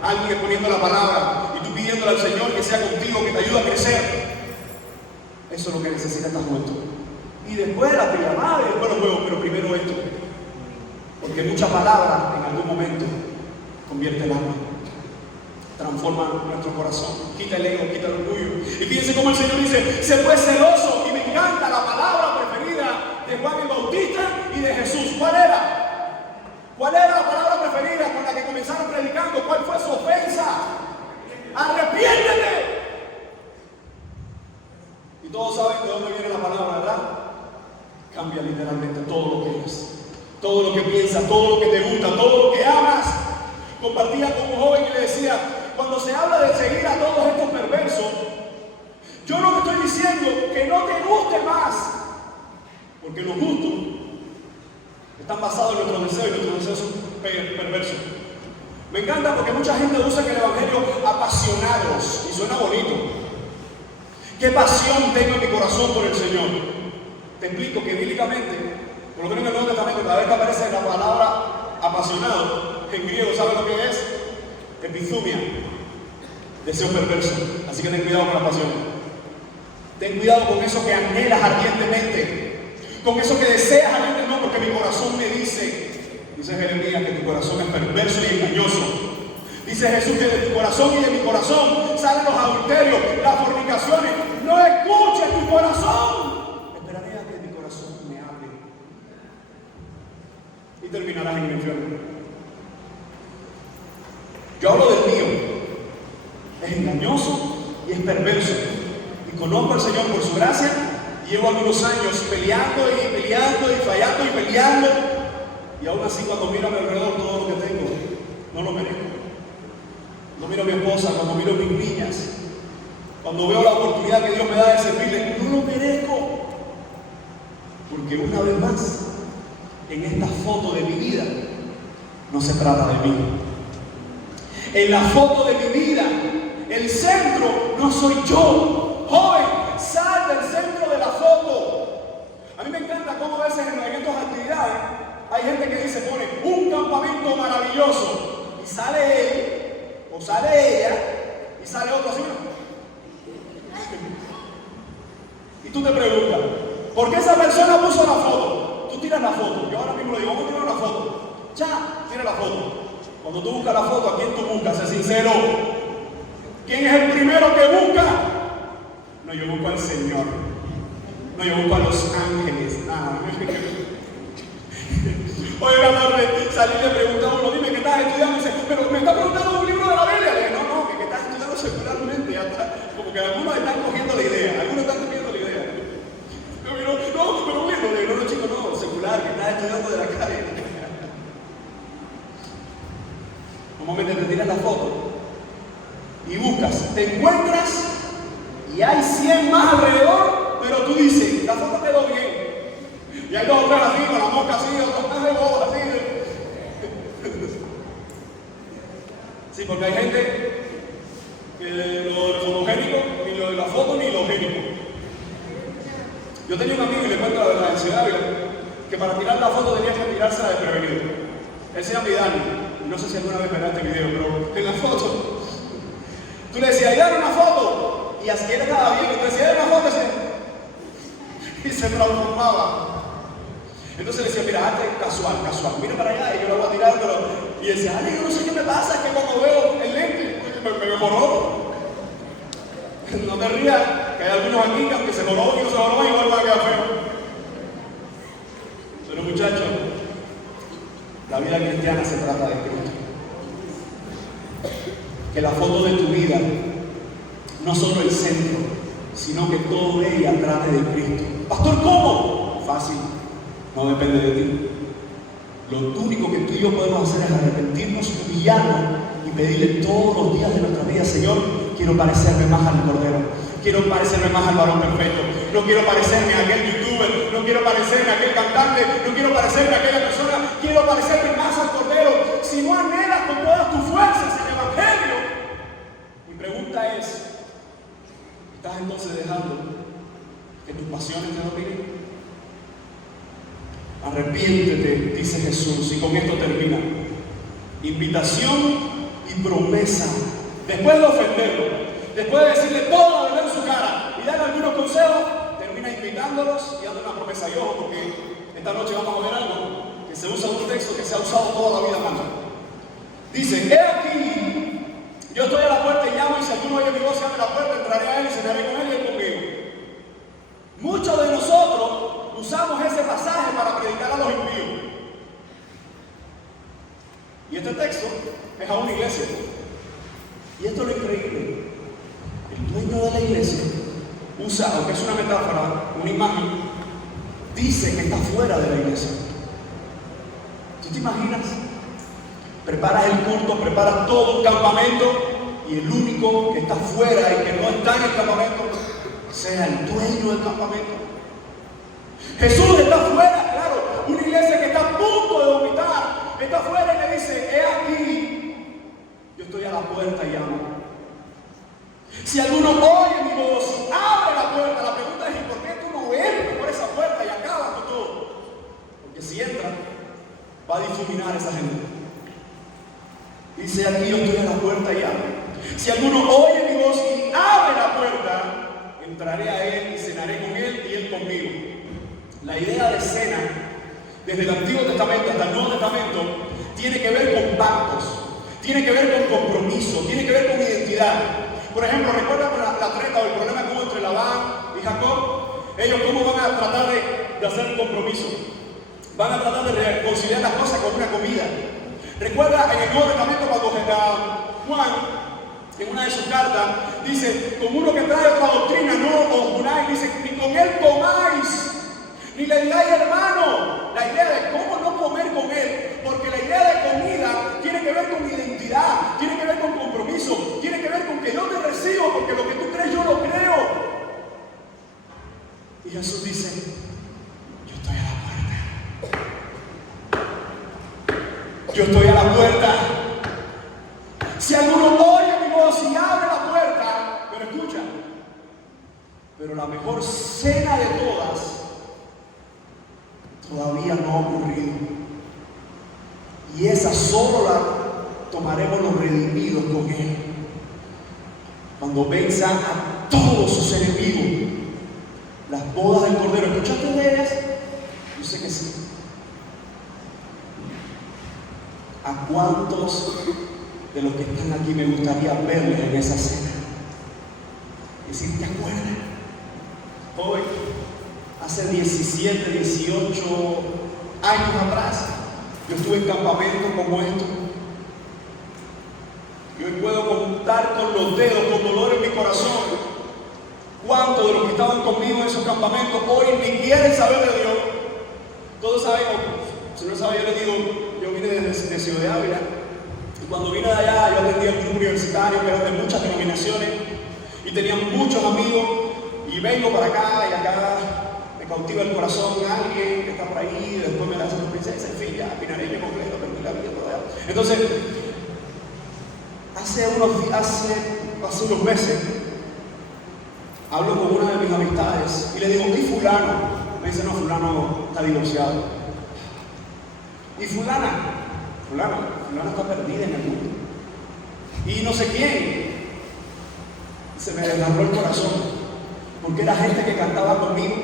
Alguien exponiendo la palabra y tú pidiéndole al Señor que sea contigo, que te ayude a crecer. Eso es lo que necesita esta juventud. Y después la pijamada y después los juegos, pero primero esto. Porque mucha palabra en algún momento convierte el alma, transforma nuestro corazón, quita el ego, quita el orgullo. Y fíjense cómo el Señor dice, se fue celoso, y me encanta la palabra preferida de Juan el Bautista y de Jesús. ¿Cuál era? ¿Cuál era la palabra preferida con la que comenzaron predicando? ¿Cuál fue su ofensa? Arrepiéntete. piensas, todo lo que te gusta, todo lo que amas. Compartía con un joven y le decía, cuando se habla de seguir a todos estos perversos, yo no te estoy diciendo que no te guste más, porque los gustos están basados en nuestros deseos y nuestros deseos son perversos. Me encanta porque mucha gente usa el evangelio apasionados y suena bonito. ¿Qué pasión tengo en mi corazón por el Señor? Te explico que bíblicamente, por lo menos en el Nuevo Testamento, cada vez que aparece la palabra apasionado, en griego, ¿sabes lo que es? Epithumia, deseo perverso. Así que ten cuidado con la pasión. Ten cuidado con eso que anhelas ardientemente, con eso que deseas ardientemente, no, porque mi corazón me dice Jeremías, que tu corazón es perverso y engañoso. Dice Jesús que de tu corazón y de mi corazón salen los adulterios, las fornicaciones. No escuches tu corazón. Esperaré a que mi corazón me hable. Y terminarás en el infierno. Yo hablo del mío. Es engañoso y es perverso. Y conozco al Señor por su gracia. Llevo algunos años peleando y fallando y peleando. Y aún así, cuando miro a mi alrededor todo lo que tengo, no lo merezco. Cuando miro a mi esposa, cuando miro a mis niñas, cuando veo la oportunidad que Dios me da de servirle, no lo merezco. Porque una vez más, en esta foto de mi vida, no se trata de mí. En la foto de mi vida, el centro no soy yo. Joven, sal del centro de la foto. A mí me encanta cómo a veces en estas actividades hay gente que dice, pone un campamento maravilloso y sale él o sale ella y sale otro así. Y tú te preguntas, ¿por qué esa persona puso la foto? Tú tiras la foto. Yo ahora mismo le digo, vamos a tirar una foto. Ya, tira la foto. Cuando tú buscas la foto, ¿a quién tú buscas? Sé sincero. ¿Quién es el primero que busca? No, yo busco al Señor. No, yo busco a los ángeles. Hoy en la tarde salí y le preguntaba a uno, dime, ¿qué estás estudiando? Y dice, pero me está preguntando un libro de la Biblia. Le dije, no, que estás estudiando secularmente. Como que algunos están cogiendo la idea. No, pero bueno, no, chico, no, secular, que estás estudiando de la calle. Un momento te tiras la foto y buscas, te encuentras y hay 100 más alrededor, pero tú dices, la foto quedó bien. Y hay 2 o 3 así, con la mosca así, otros 3 de bodas así. Sí, porque hay gente que lo de fotogénico, ni lo de la foto, ni lo génico. Yo tenía un amigo, y le cuento la verdad, en Ciudad Ávila, que para tirar la foto tenía que tirarse desprevenido. Él se llama Vidani, no sé si alguna vez verá este video, pero en la foto, tú le decías, dale una foto, y así él estaba bien, y tú decías, dale una foto, y se transformaba. Entonces le decía, mira, hazte casual, mira para allá, y yo lo voy a tirar, y decía, Ale, yo no sé qué me pasa, es que cuando veo el lente, me mejoró. No te rías, que hay algunos aquí que aunque se joró y no se joró, igual va a quedar feo. Pero muchachos, la vida cristiana se trata de Cristo. Que la foto de tu vida no solo el centro, sino que todo ella trate de Cristo. Pastor, ¿cómo? Fácil, no depende de ti. Lo único que tú y yo podemos hacer es arrepentirnos, humillarnos y pedirle todos los días de nuestra vida, Señor, quiero parecerme más al Cordero, quiero parecerme más al varón perfecto, no quiero parecerme a aquel youtuber, no quiero parecerme a aquel cantante, no quiero parecerme a aquella persona, quiero parecerme más al Cordero. Si no anhelas con todas tus fuerzas el Evangelio, mi pregunta es, ¿estás entonces dejando que tus pasiones te dominen? Arrepiéntete, dice Jesús, y con esto termina. Invitación y promesa. Después de ofenderlo, después de decirle todo la verdad en su cara y darle algunos consejos, termina invitándolos y dando una promesa. Y ojo, porque esta noche vamos a ver algo que se usa en un texto que se ha usado toda la vida más. Dice, he aquí, yo estoy a la puerta y llamo, y si alguno oye mi voz y abre la puerta, entraré a él y cenaré con él y él conmigo. Muchos de nosotros usamos ese pasaje para predicar a los impíos. Y este texto es a una iglesia. Y esto es lo increíble. El dueño de la iglesia usa, aunque es una metáfora, una imagen, dice que está fuera de la iglesia. Tú ¿Tú te imaginas? Preparas el culto, preparas todo un campamento y el único que está fuera y que no está en el campamento sea el dueño del campamento. Jesús está fuera, claro, una iglesia que está a punto de vomitar, está fuera y le dice: he aquí, yo estoy a la puerta y llamo. Si alguno oye mi voz, abre la puerta. La pregunta es: ¿y por qué tú no entras por esa puerta y acabas con todo? Porque si entra, va a difuminar a esa gente. Dice: aquí yo estoy a la puerta y llamo. Si alguno oye mi voz y abre la puerta, entraré a él y cenaré con él y él conmigo. La idea de cena, desde el Antiguo Testamento hasta el Nuevo Testamento, tiene que ver con pactos, tiene que ver con compromiso, tiene que ver con identidad. Por ejemplo, ¿recuerdan la treta o el problema que hubo entre Labán y Jacob? Ellos cómo van a tratar de hacer un compromiso. Van a tratar de reconciliar las cosas con una comida. Recuerda en el Nuevo Testamento cuando Juan, en una de sus cartas, dice: con uno que trae otra doctrina, no os unáis, dice, ni con él comáis, ni le digáis hermano. La idea de cómo no comer con él, porque la idea de comida tiene que ver con identidad, tiene que ver con compromiso, tiene que ver con que yo te recibo, porque lo que tú crees yo lo creo. Y Jesús dice: yo estoy a la puerta. Yo estoy a la puerta. Si alguno oye mi voz y abre la puerta, pero escucha, pero la mejor cena de todas todavía no ha ocurrido. Y esa solo la tomaremos los redimidos con Él. Cuando venza a todos sus enemigos. Las bodas del Cordero. ¿Escuchaste de ellas? Yo sé que sí. ¿A cuántos de los que están aquí me gustaría verles en esa cena? Decir: ¿te acuerdas? Hoy, hace 17, 18 años atrás, yo estuve en campamentos como estos. Y hoy puedo contar con los dedos, con dolor en mi corazón, cuántos de los que estaban conmigo en esos campamentos hoy ni quieren saber de Dios. Todos sabemos, si no saben, yo les digo, yo vine de Ciudad de Ávila. Y cuando vine de allá, yo atendía un grupo universitario que era de muchas denominaciones y tenía muchos amigos. Y vengo para acá y acá me cautiva el corazón alguien que está por ahí, y después me lanza una princesa, en fin, ya pinareño completo, perdí la vida toda. Entonces, hace unos meses, hablo con una de mis amistades y le digo: ¿y fulano? Me dice: no, fulano está divorciado. ¿Y fulana está perdida en el mundo. Y no sé quién. Se me desgarró el corazón. Porque era gente que cantaba conmigo,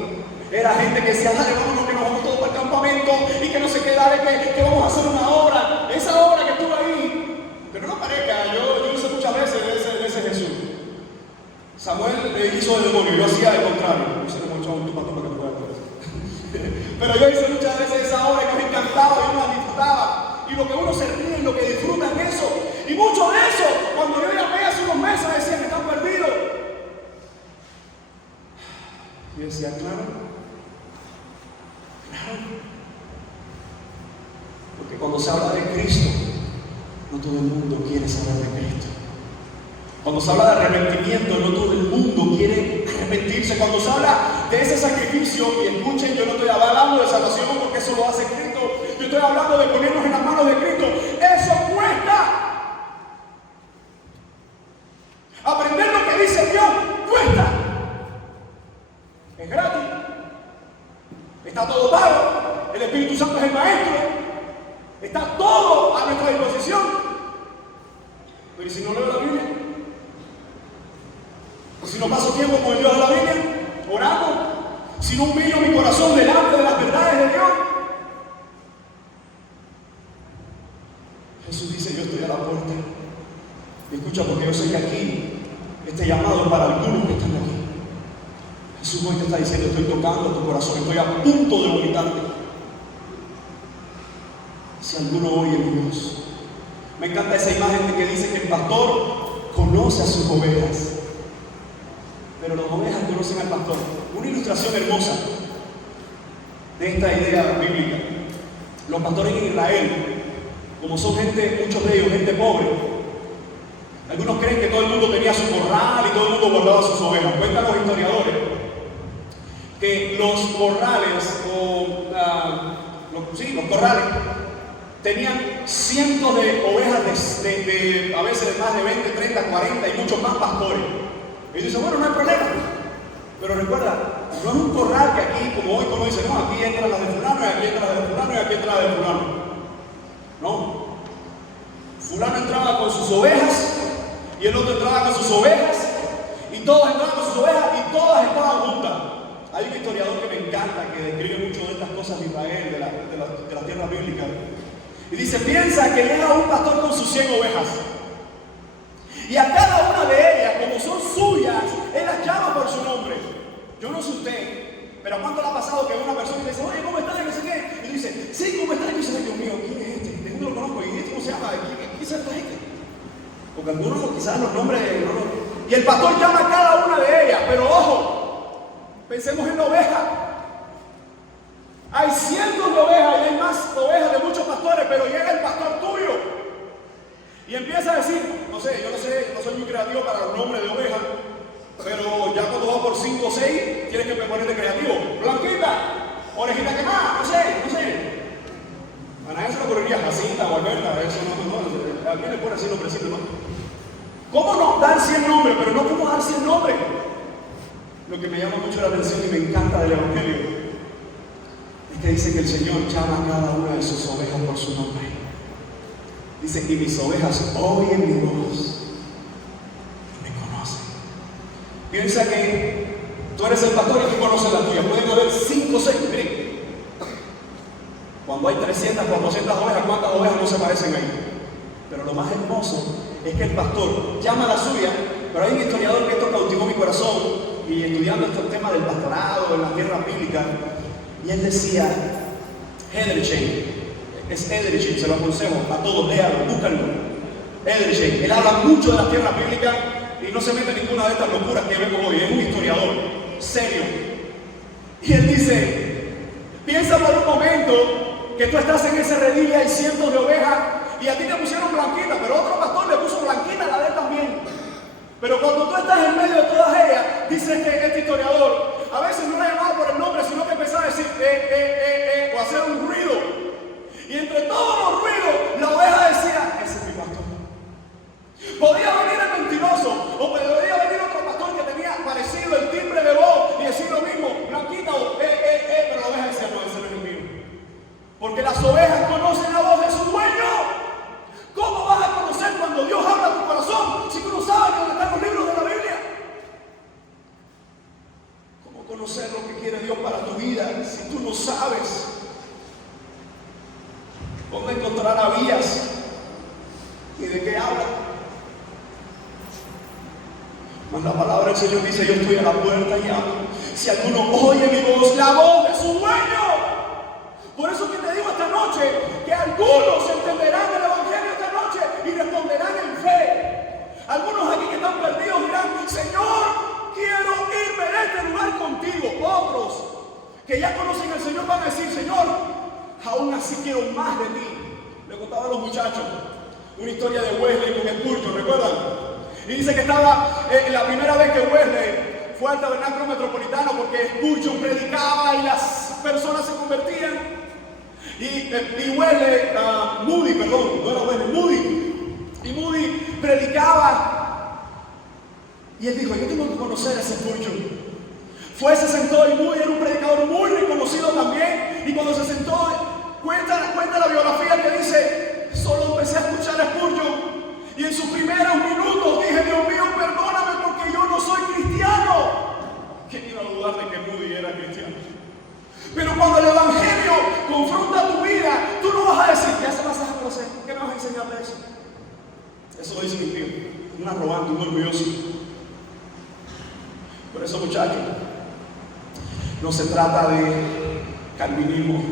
era gente que decía: dale, vámonos, que nos vamos todos para el campamento y que no sé qué, dale, que vamos a hacer una obra. Esa obra que estuvo ahí, que no nos parezca, yo hice muchas veces de ese Jesús. Samuel le hizo de demonio, yo hacía el contrario. Yo se lo he echado un tupato para que no pueda hacer. Pero yo hice muchas veces esa obra que me encantaba, yo me la disfrutaba. Y lo que uno se ríe y lo que disfruta en eso. Y mucho de eso, cuando yo llamé hace unos meses, decían que están perdidos. Y decía: claro. Porque cuando se habla de Cristo, no todo el mundo quiere saber de Cristo. Cuando se habla de arrepentimiento, no todo el mundo quiere arrepentirse. Cuando se habla de ese sacrificio, y escuchen, yo no estoy hablando de salvación porque eso lo hace Cristo. Yo estoy hablando de ponernos en las manos de Cristo. ¡Eso cuesta! Aprender lo que dice Dios cuesta. Es gratis. Está todo pago. El Espíritu Santo es el maestro. Está todo a nuestra disposición. Pero ¿y si no leo la Biblia? Si no paso tiempo con el Dios de la Biblia, orando, si no humillo mi corazón delante de las verdades de Dios. Jesús dice: yo estoy a la puerta. Y escucha, porque yo sé que aquí este llamado es para algunos que están aquí. Jesús hoy te está diciendo: estoy tocando tu corazón, estoy a punto de vomitarte. Si alguno oye mi voz. Me encanta esa imagen de que dice que el pastor conoce a sus ovejas, pero las ovejas conocen al pastor. Una ilustración hermosa de esta idea bíblica. Los pastores en Israel, como son gente, muchos de ellos, gente pobre, algunos creen que todo el mundo tenía su corral y todo el mundo guardaba sus ovejas. Cuentan los historiadores que los corrales, los corrales, tenían cientos de ovejas a veces de más de 20, 30, 40 y muchos más pastores. Y dicen, bueno, no hay problema. Pero recuerda, no es un corral que aquí, como hoy, como dicen, no, aquí entra la de fulano, y aquí entra la de fulano, y aquí entra la de fulano. No. Fulano entraba con sus ovejas, y el otro entraba con sus ovejas, y todos entraban con sus ovejas, y todas estaban juntas. Hay un historiador que me encanta, que describe mucho de estas cosas de Israel, de la tierra bíblica. Y dice, piensa que llega un pastor con sus 100 ovejas. Y a cada una de ellas, como son suyas, él las llama por su nombre. Yo no sé usted, pero ¿a cuánto le ha pasado que una persona le dice, oye, ¿cómo estás? Y no sé qué. Y dice, sí, ¿cómo estás? Y dice, Dios mío, ¿quién es este? De uno lo conozco. ¿Y este cómo se llama? ¿Quién es esta gente? Porque algunos quizás los nombres y el pastor llama a cada una de ellas, pero ojo, pensemos en la oveja. Hay cientos de ovejas y hay más ovejas de muchos pastores, pero llega el pastor tuyo y empieza a decir, no sé, yo no sé, no soy muy creativo para los nombres de ovejas, pero ya cuando va por 5 o 6, tienes que ponerte creativo. Blanquita, orejita quemada, no sé. A nadie se le ocurriría Jacinta o Alberta, eso no. ¿A quién le pone así nombrecito, no? ¿Cómo no dar 100 nombres? Pero no podemos dar 100 nombres. Lo que me llama mucho la atención y me encanta del Evangelio es que dice que el Señor llama a cada una de sus ovejas por su nombre. Dice, y mis ovejas oyen mi voz y me conocen. Piensa que tú eres el pastor y tú conoces la tuya. Pueden haber 5 o 6. Miren, cuando hay 300, 400 ovejas, ¿cuántas ovejas no se parecen ahí? Pero lo más hermoso es que el pastor llama a la suya. Pero hay un historiador que esto cautivó mi corazón, y estudiando estos temas del pastorado en la tierra bíblica, y él decía, Edersheim, es Edersheim, se lo aconsejo a todos, léalo, búscanlo. Edersheim, él habla mucho de la tierra bíblica y no se mete en ninguna de estas locuras que vemos hoy, es un historiador serio. Y él dice, piensa por un momento que tú estás en ese redil y hay cientos de ovejas y a ti te pusieron blanquita, pero otro pastor le puso blanquita a la de él también. Pero cuando tú estás en medio de todas ellas, dice este historiador, a veces no la llamaba por el nombre, sino que empezaba a decir o a hacer un ruido. Y entre todos los ruidos, la oveja decía, ese es mi pastor. Podía venir el mentiroso, o podía venir otro pastor que tenía parecido el timbre de voz y decir lo mismo, blanquita o pero la oveja decía, no, ese no es el mío. Porque las ovejas conocen la voz de su dueño. ¿Cómo vas a conocer cuando Dios habla a tu corazón si tú no sabes dónde están los libros de la Biblia? ¿Cómo conocer lo que quiere Dios para tu vida si tú no sabes dónde encontrar a vías y de qué habla? Mas la palabra del Señor dice, yo estoy a la puerta y hablo. Si alguno oye mi voz, la voz de su dueño. Por eso que te digo esta noche que algunos entenderán el Evangelio esta noche y responderán en fe. Algunos aquí que están perdidos dirán, Señor, quiero irme de este lugar contigo. Otros que ya conocen al Señor van a decir, Señor, aún así quiero más de ti. Le contaba a los muchachos una historia de Wesley con Spurgeon, ¿recuerdan? Y dice que estaba la primera vez que Wesley fue al tabernáculo metropolitano porque Spurgeon predicaba y las personas se convertían. Y Wesley, Moody, perdón, no era Wesley, Moody. Y Moody predicaba. Y él dijo, yo tengo que conocer a ese Spurgeon. Fue, se sentó y Moody era un predicador muy reconocido también. Y cuando se sentó, cuenta la biografía que dice, solo empecé a escuchar a Spurgeon. Y en sus primeros minutos dije, Dios mío, perdóname porque yo no soy cristiano. ¿Quién iba a dudar de que Moody era cristiano? Pero cuando el Evangelio confronta tu vida, tú no vas a decir, ya se vas a conocer, ¿qué me vas a enseñar de eso? Eso lo dice mi tío, un arrogante, un orgulloso. Por eso, muchachos, no se trata de calvinismo,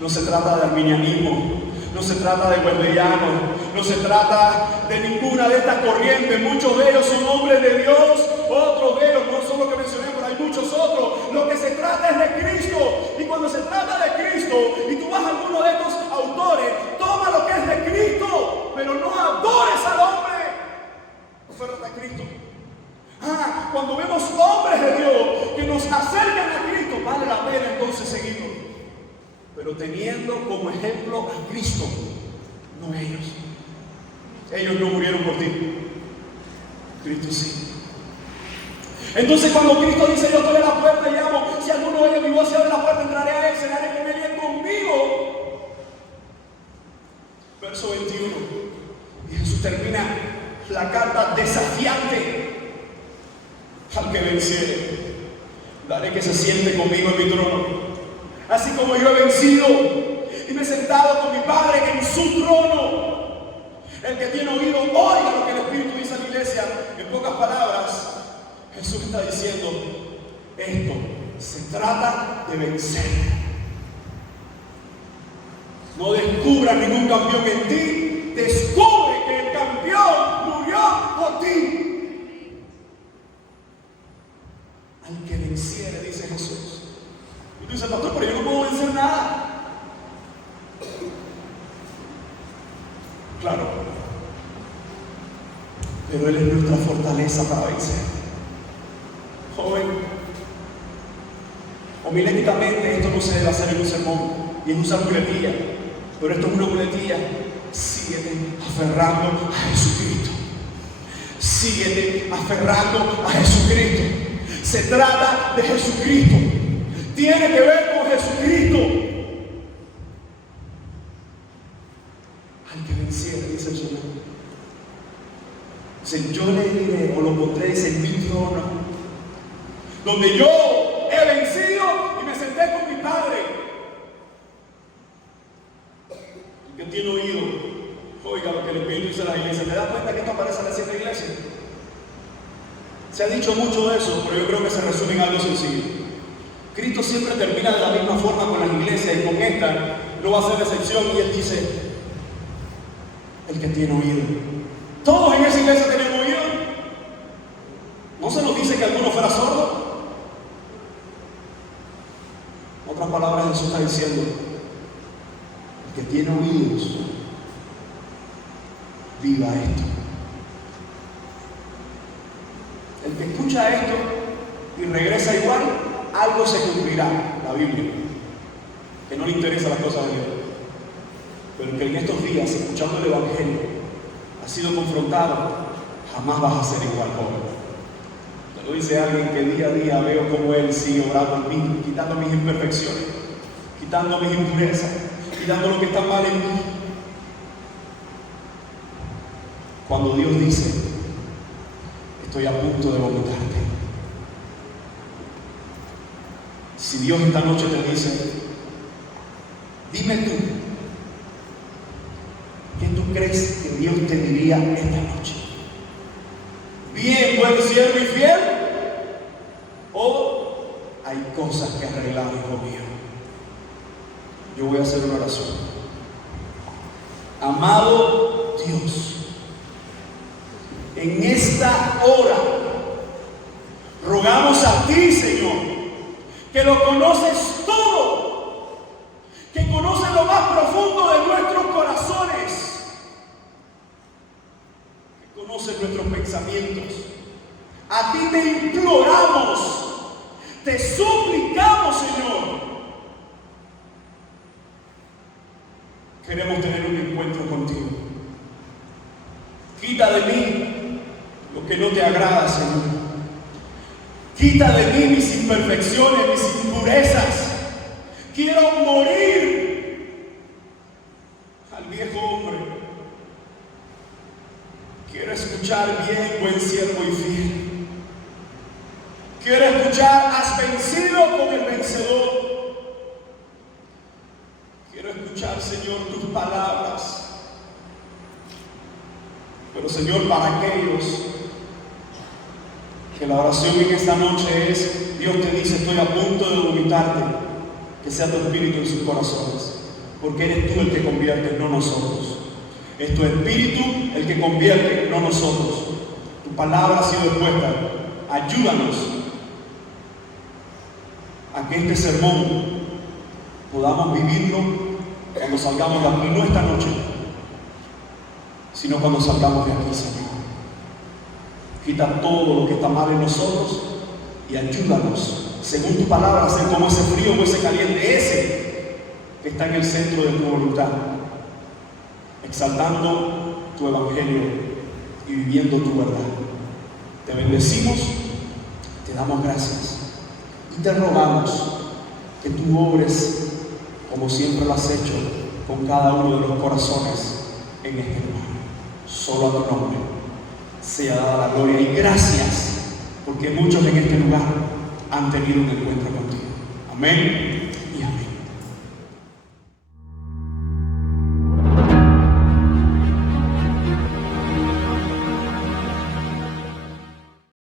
no se trata de arminianismo, no se trata de wesleyano, no se trata de ninguna de estas corrientes. Muchos de ellos son hombres de Dios, otros de ellos no son los que mencioné, pero hay muchos otros. Lo que se trata es de Cristo. Y cuando se trata de Cristo y tú vas a alguno de estos Cristo. Cuando vemos hombres de Dios que nos acercan a Cristo, vale la pena entonces seguirlos. Pero teniendo como ejemplo a Cristo, no ellos. Ellos no murieron por ti. Cristo sí. Entonces cuando Cristo dice: yo estoy a la puerta y llamo, si alguno oye mi voz y abre la puerta, entraré a él, cenaré con él y él conmigo. Verso 21. Y Jesús termina la carta desafiante: al que venciere, daré que se siente conmigo en mi trono, así como yo he vencido y me he sentado con mi Padre en su trono. El que tiene oído, oiga lo que el Espíritu dice a la iglesia. En pocas palabras, Jesús está diciendo: esto se trata de vencer. No descubras ningún campeón en ti, descubre que el campeón murió por ti. Al que venciere, dice Jesús. Y tú dices: pastor, pero yo no puedo vencer nada. Claro, pero Él es nuestra fortaleza para vencer. Joven, homiléticamente esto no se debe hacer en un sermón y en usar muletilla, pero esto es una muletilla. Síguete aferrando a Jesucristo. Síguete aferrando a Jesucristo. Se trata de Jesucristo. Tiene que ver con Jesucristo. Al que venciere, dice el Señor. Yo le diré, o lo pondré, dice, en mi trono, donde yo he vencido y me senté con mi Padre. El que tiene oído, oiga lo que el Espíritu dice a las iglesias. ¿Te das cuenta que esto aparece en las 7 iglesias? Se ha dicho mucho de eso, pero yo creo que se resume en algo sencillo. Cristo siempre termina de la misma forma con las iglesias, y con esta no va a ser la excepción. Y Él dice: el que tiene oído. Todos en esa iglesia tenemos oído. ¿No se nos dice que alguno fuera sordo? En otras palabras, Jesús está diciendo: el que tiene oídos, diga esto. El que escucha esto y regresa igual, algo se cumplirá. La Biblia, que no le interesan las cosas de Dios. Pero que en estos días, escuchando el Evangelio, ha sido confrontado, jamás vas a ser igual, joven. Me lo dice alguien que día a día veo cómo Él sigue obrando en mí, quitando mis imperfecciones, quitando mis impurezas, quitando lo que está mal en mí. Cuando Dios dice: estoy a punto de vomitarte. Si Dios esta noche te dice: dime tú, ¿qué tú crees que Dios te diría esta noche? Bien, buen siervo y fiel, o hay cosas que arreglar, hijo mío. Yo voy a hacer una oración. Amado Dios, en esta hora rogamos a ti, Señor, que lo conoces todo, que conoces lo más profundo de nuestros corazones, que conoces nuestros pensamientos. A ti te imploramos, te suplicamos, Señor. Queremos tener un encuentro contigo. Quita de mí lo que no te agrada, Señor. Quita de mí mis imperfecciones, mis impurezas. Quiero morir al viejo hombre. Quiero escuchar: bien, buen siervo y fiel. Quiero escuchar: has vencido con el vencedor. Quiero escuchar, Señor, tus palabras. Pero, Señor, para aquellos que la oración en esta noche es: Dios te dice, estoy a punto de vomitarte, que sea tu espíritu en sus corazones, porque eres tú el que convierte, no nosotros. Es tu espíritu el que convierte, no nosotros. Tu palabra ha sido expuesta. Ayúdanos a que este sermón podamos vivirlo cuando salgamos de aquí, no esta noche, sino cuando salgamos de aquí, Señor. Quita todo lo que está mal en nosotros y ayúdanos, según tu palabra, a ser como ese frío o ese caliente, ese que está en el centro de tu voluntad, exaltando tu evangelio y viviendo tu verdad. Te bendecimos, te damos gracias y te rogamos que tú obres como siempre lo has hecho con cada uno de los corazones en este lugar. Solo a tu nombre sea dada la gloria y gracias, porque muchos en este lugar han tenido un encuentro contigo. Amén.